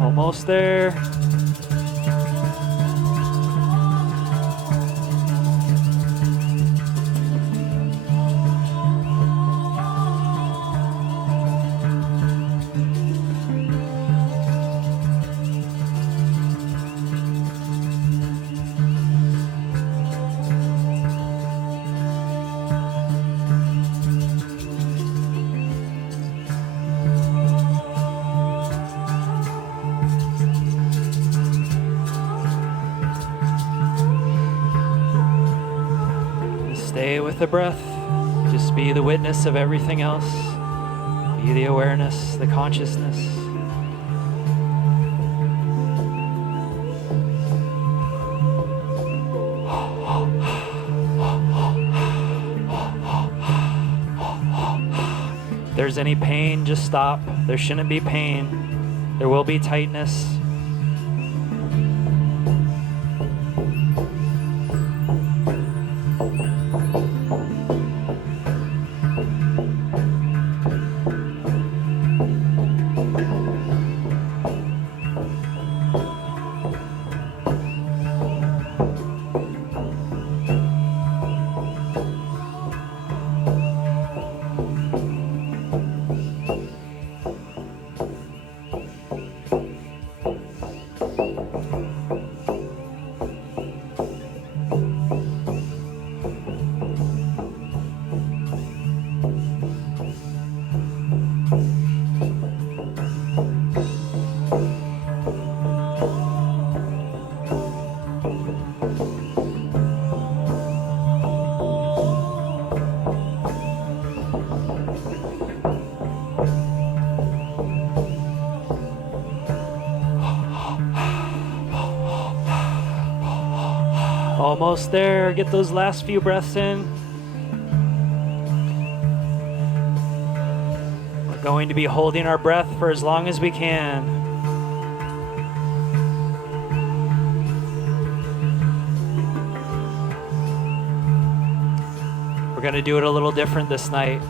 Almost there. Stay with the breath. Just be the witness of everything else. Be the awareness, the consciousness. If there's any pain, just stop. There shouldn't be pain. There will be tightness. Almost there. Get those last few breaths in. We're going to be holding our breath for as long as we can. We're going to do it a little different this night.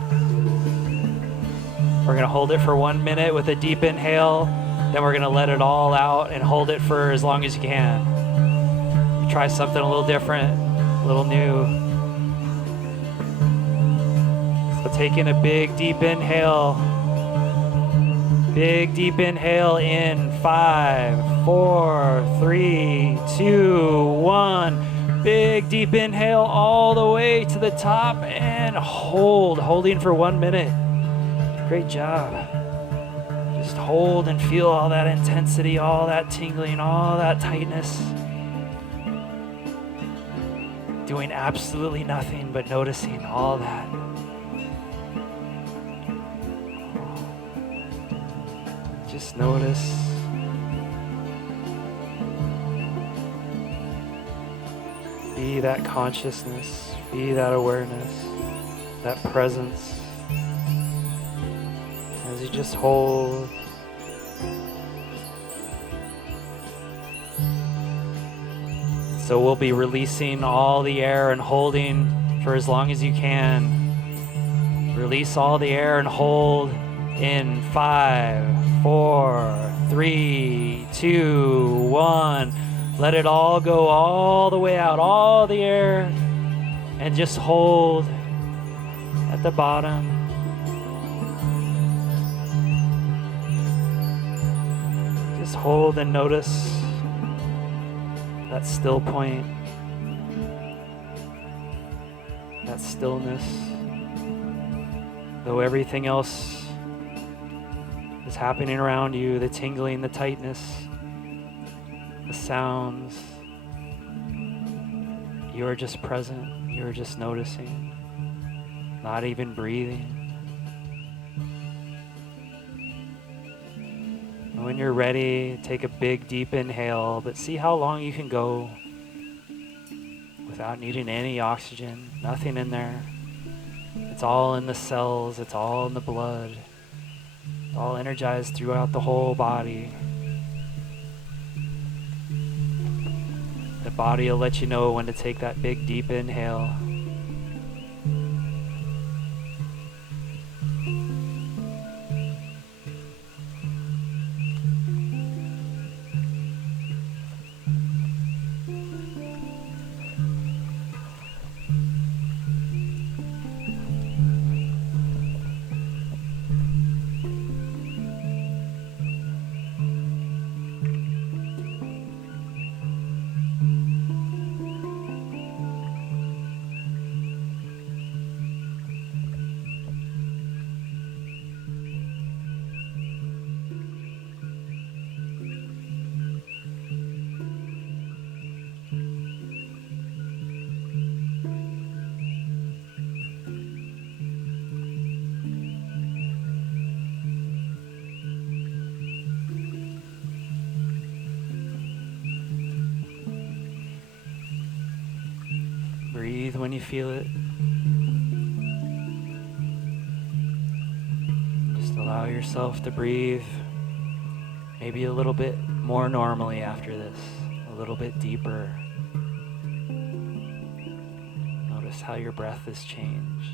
We're going to hold it for 1 minute with a deep inhale. Then we're going to let it all out and hold it for as long as you can. Try something a little different, a little new. So taking a big deep inhale. Big deep inhale in 5, 4, 3, 2, 1. Big deep inhale all the way to the top and holding for 1 minute. Great job. Just hold and feel all that intensity, all that tingling, all that tightness. Doing absolutely nothing but noticing all that. Just notice. Be that consciousness, be that awareness, that presence. As you just hold. So we'll be releasing all the air and holding for as long as you can. Release all the air and hold in 5, 4, 3, 2, 1. Let it all go all the way out, all the air, and just hold at the bottom. Just hold and notice that still point, that stillness. Though everything else is happening around you, the tingling, the tightness, the sounds, you are just present, you are just noticing, not even breathing. And when you're ready, take a big deep inhale, but see how long you can go without needing any oxygen, nothing in there. It's all in the cells, it's all in the blood, it's all energized throughout the whole body. The body will let you know when to take that big deep inhale. Breathe when you feel it. Just allow yourself to breathe maybe a little bit more normally after this, a little bit deeper. Notice how your breath has changed.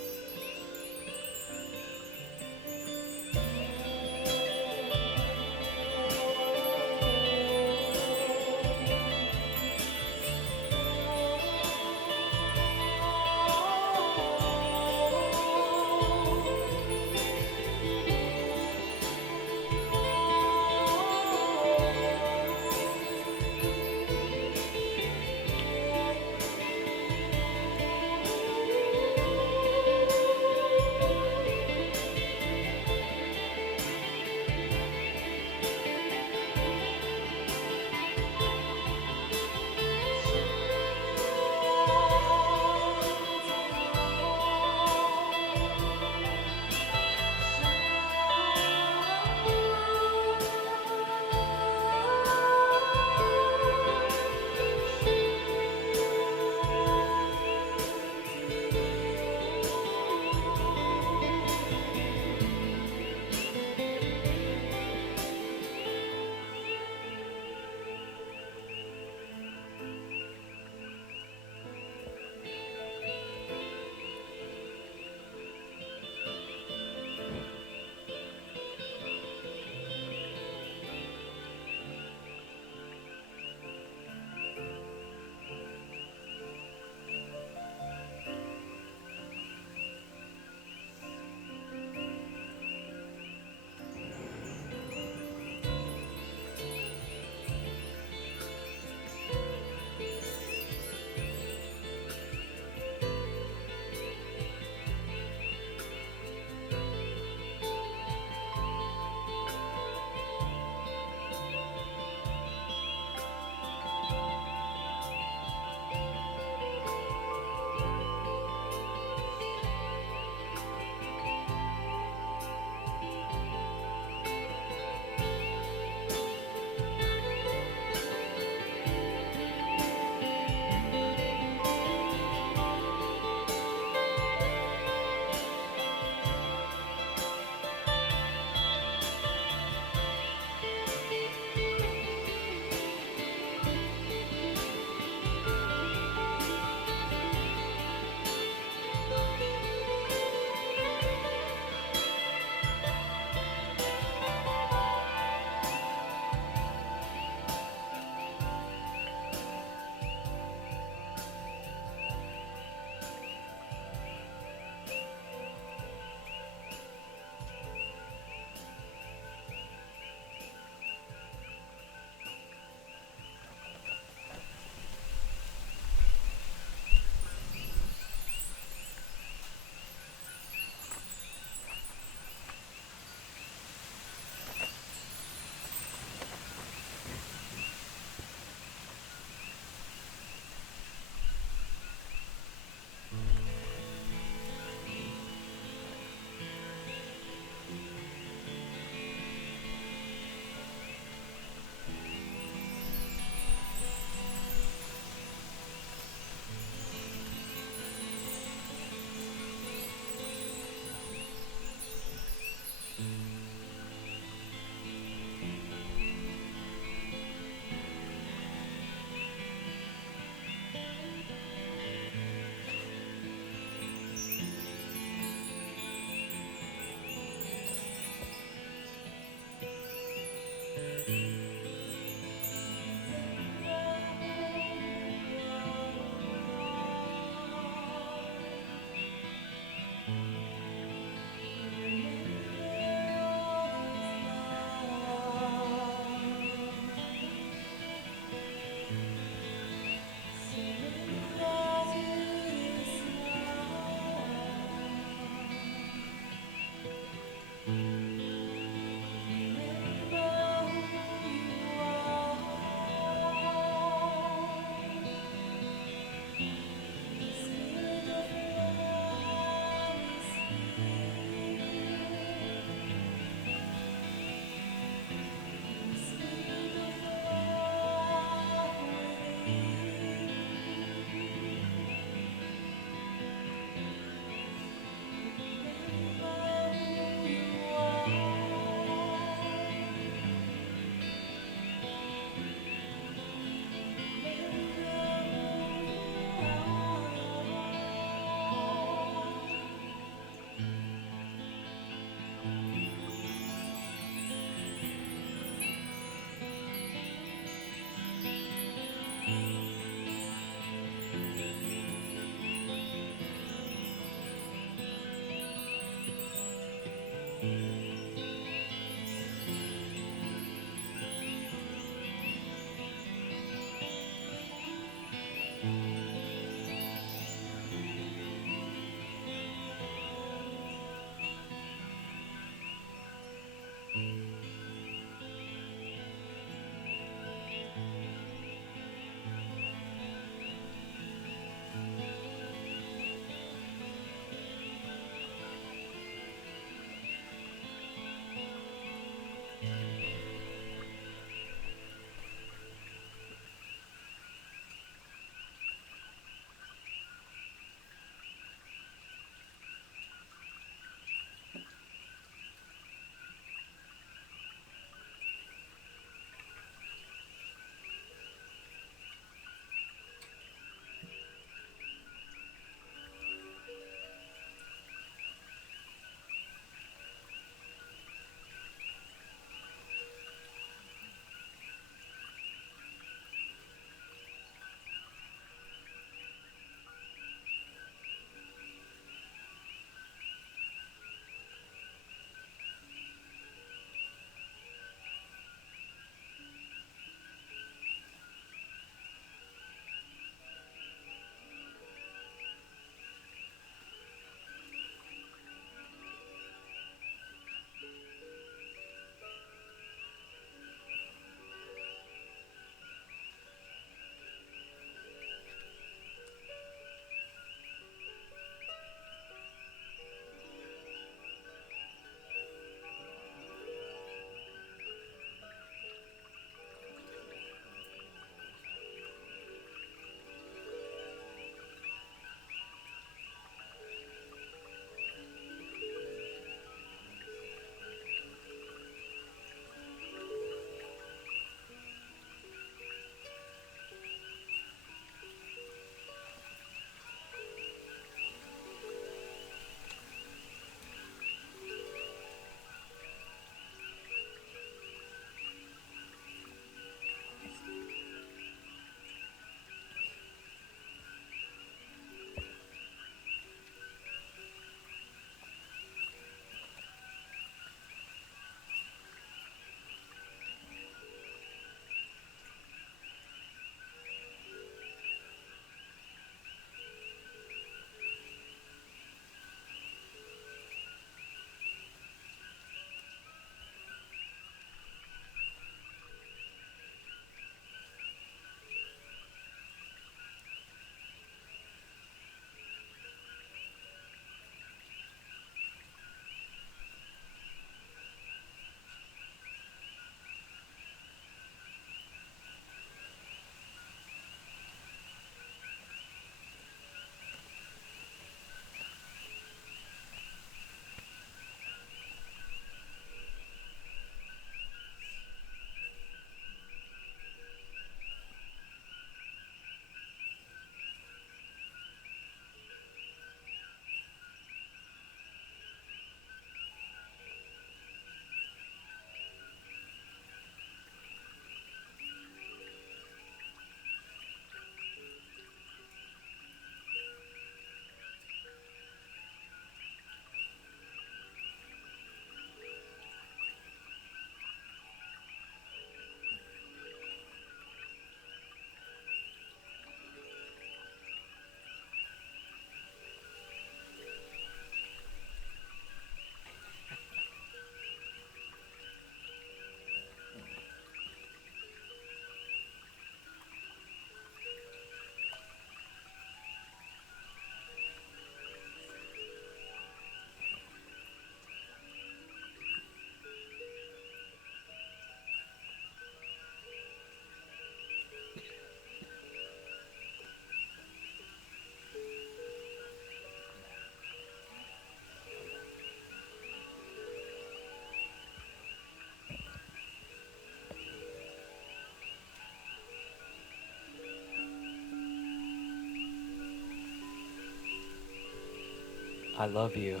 I love you.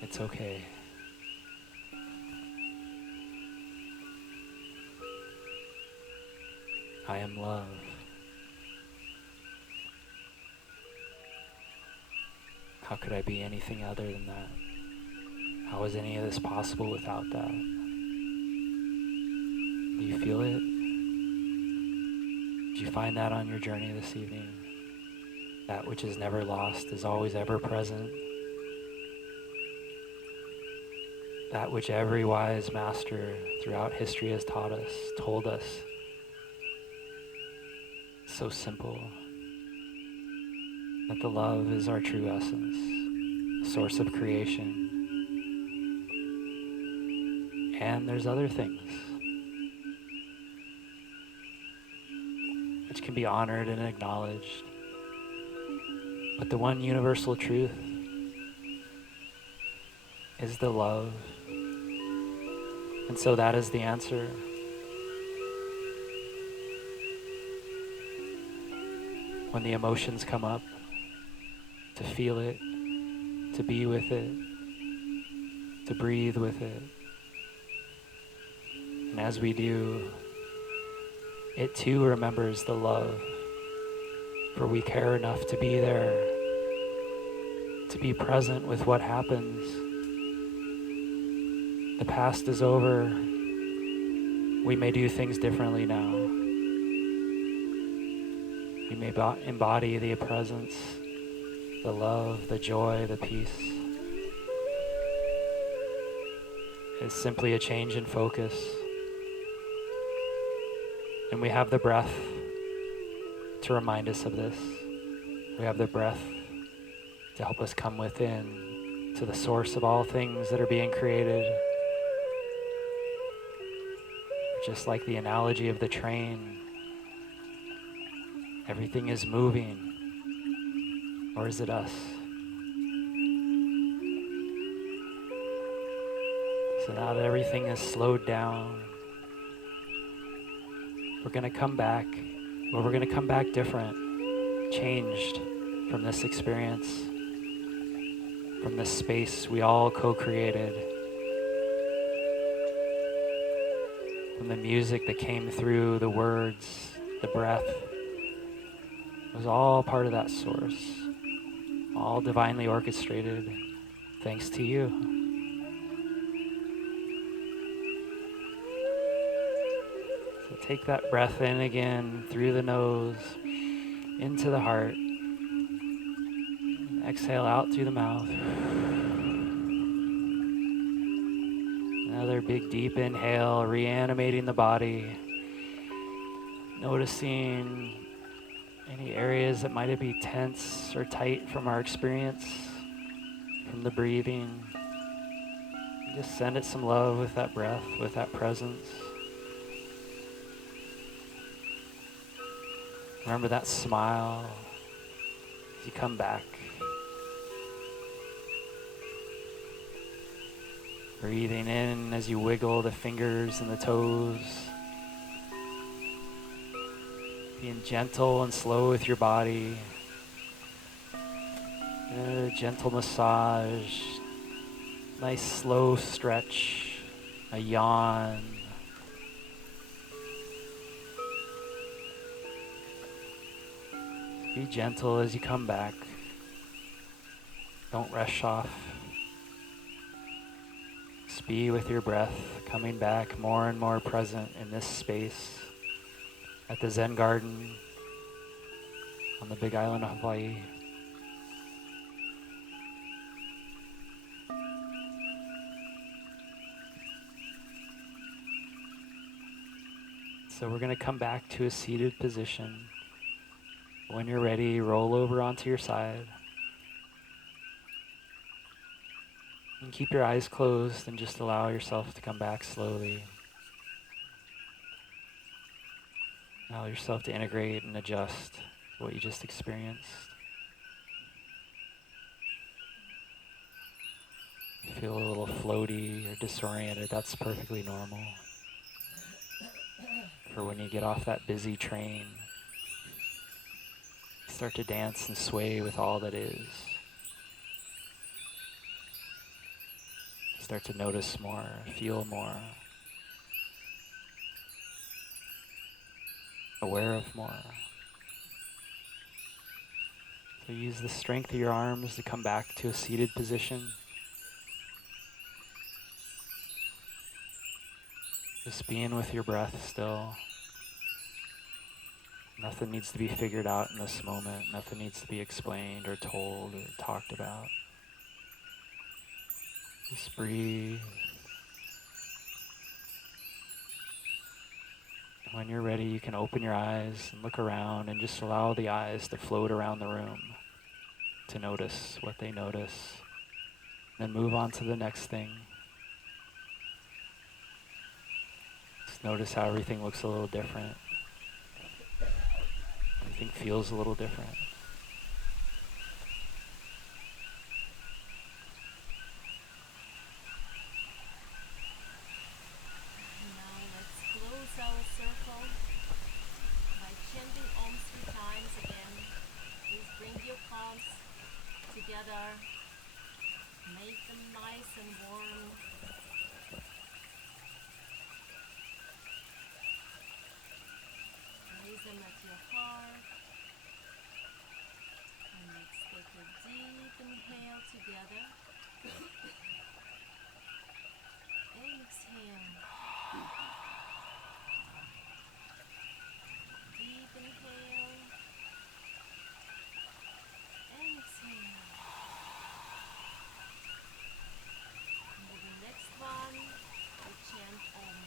It's okay. I am love. How could I be anything other than that? How is any of this possible without that? Do you feel it? Did you find that on your journey this evening? That which is never lost is always ever present. That which every wise master throughout history has taught us, told us. So simple. That the love is our true essence, the source of creation. And there's other things which can be honored and acknowledged. But the one universal truth is the love. And so that is the answer. When the emotions come up, to feel it, to be with it, to breathe with it. And as we do, it too remembers the love, for we care enough to be there, to be present with what happens. The past is over. We may do things differently now. We may embody the presence, the love, the joy, the peace. It's simply a change in focus. And we have the breath to remind us of this. We have the breath to help us come within to the source of all things that are being created. Just like the analogy of the train, everything is moving, or is it us? So now that everything is slowed down, we're going to come back, but we're going to come back different, changed from this experience, from this space we all co-created, from the music that came through, the words, the breath. It was all part of that source, all divinely orchestrated, thanks to you. So take that breath in again through the nose, into the heart. And exhale out through the mouth. Another big deep inhale, reanimating the body. Noticing any areas that might be tense or tight from our experience, from the breathing. Just send it some love with that breath, with that presence. Remember that smile as you come back. Breathing in as you wiggle the fingers and the toes. Being gentle and slow with your body. A gentle massage. Nice slow stretch. A yawn. Be gentle as you come back. Don't rush off. Just be with your breath, coming back more and more present in this space at the Zen Garden on the Big Island of Hawaii. So we're going to come back to a seated position. When you're ready, roll over onto your side. And keep your eyes closed and just allow yourself to come back slowly. Allow yourself to integrate and adjust to what you just experienced. If you feel a little floaty or disoriented, that's perfectly normal. For when you get off that busy train, start to dance and sway with all that is. Start to notice more, feel more, aware of more. So use the strength of your arms to come back to a seated position. Just being with your breath still. Nothing needs to be figured out in this moment. Nothing needs to be explained or told or talked about. Just breathe. When you're ready, you can open your eyes and look around and just allow the eyes to float around the room, to notice what they notice, then move on to the next thing. Just notice how everything looks a little different. Everything feels a little different. Now let's close our circle by chanting Om 3 times again. Please bring your palms together. Make them nice and warm. Place them at your heart. And let's take a deep inhale together. And exhale. Deep inhale. And exhale. And for the next one, we chant Om.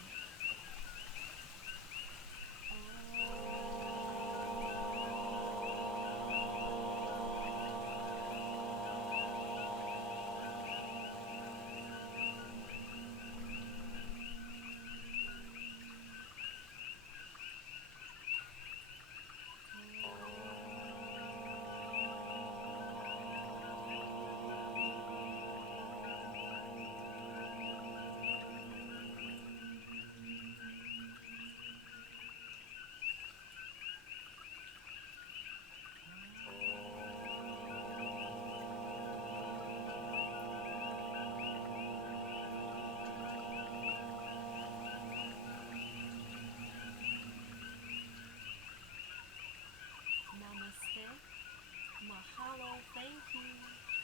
Namaste. Mahalo. Thank you.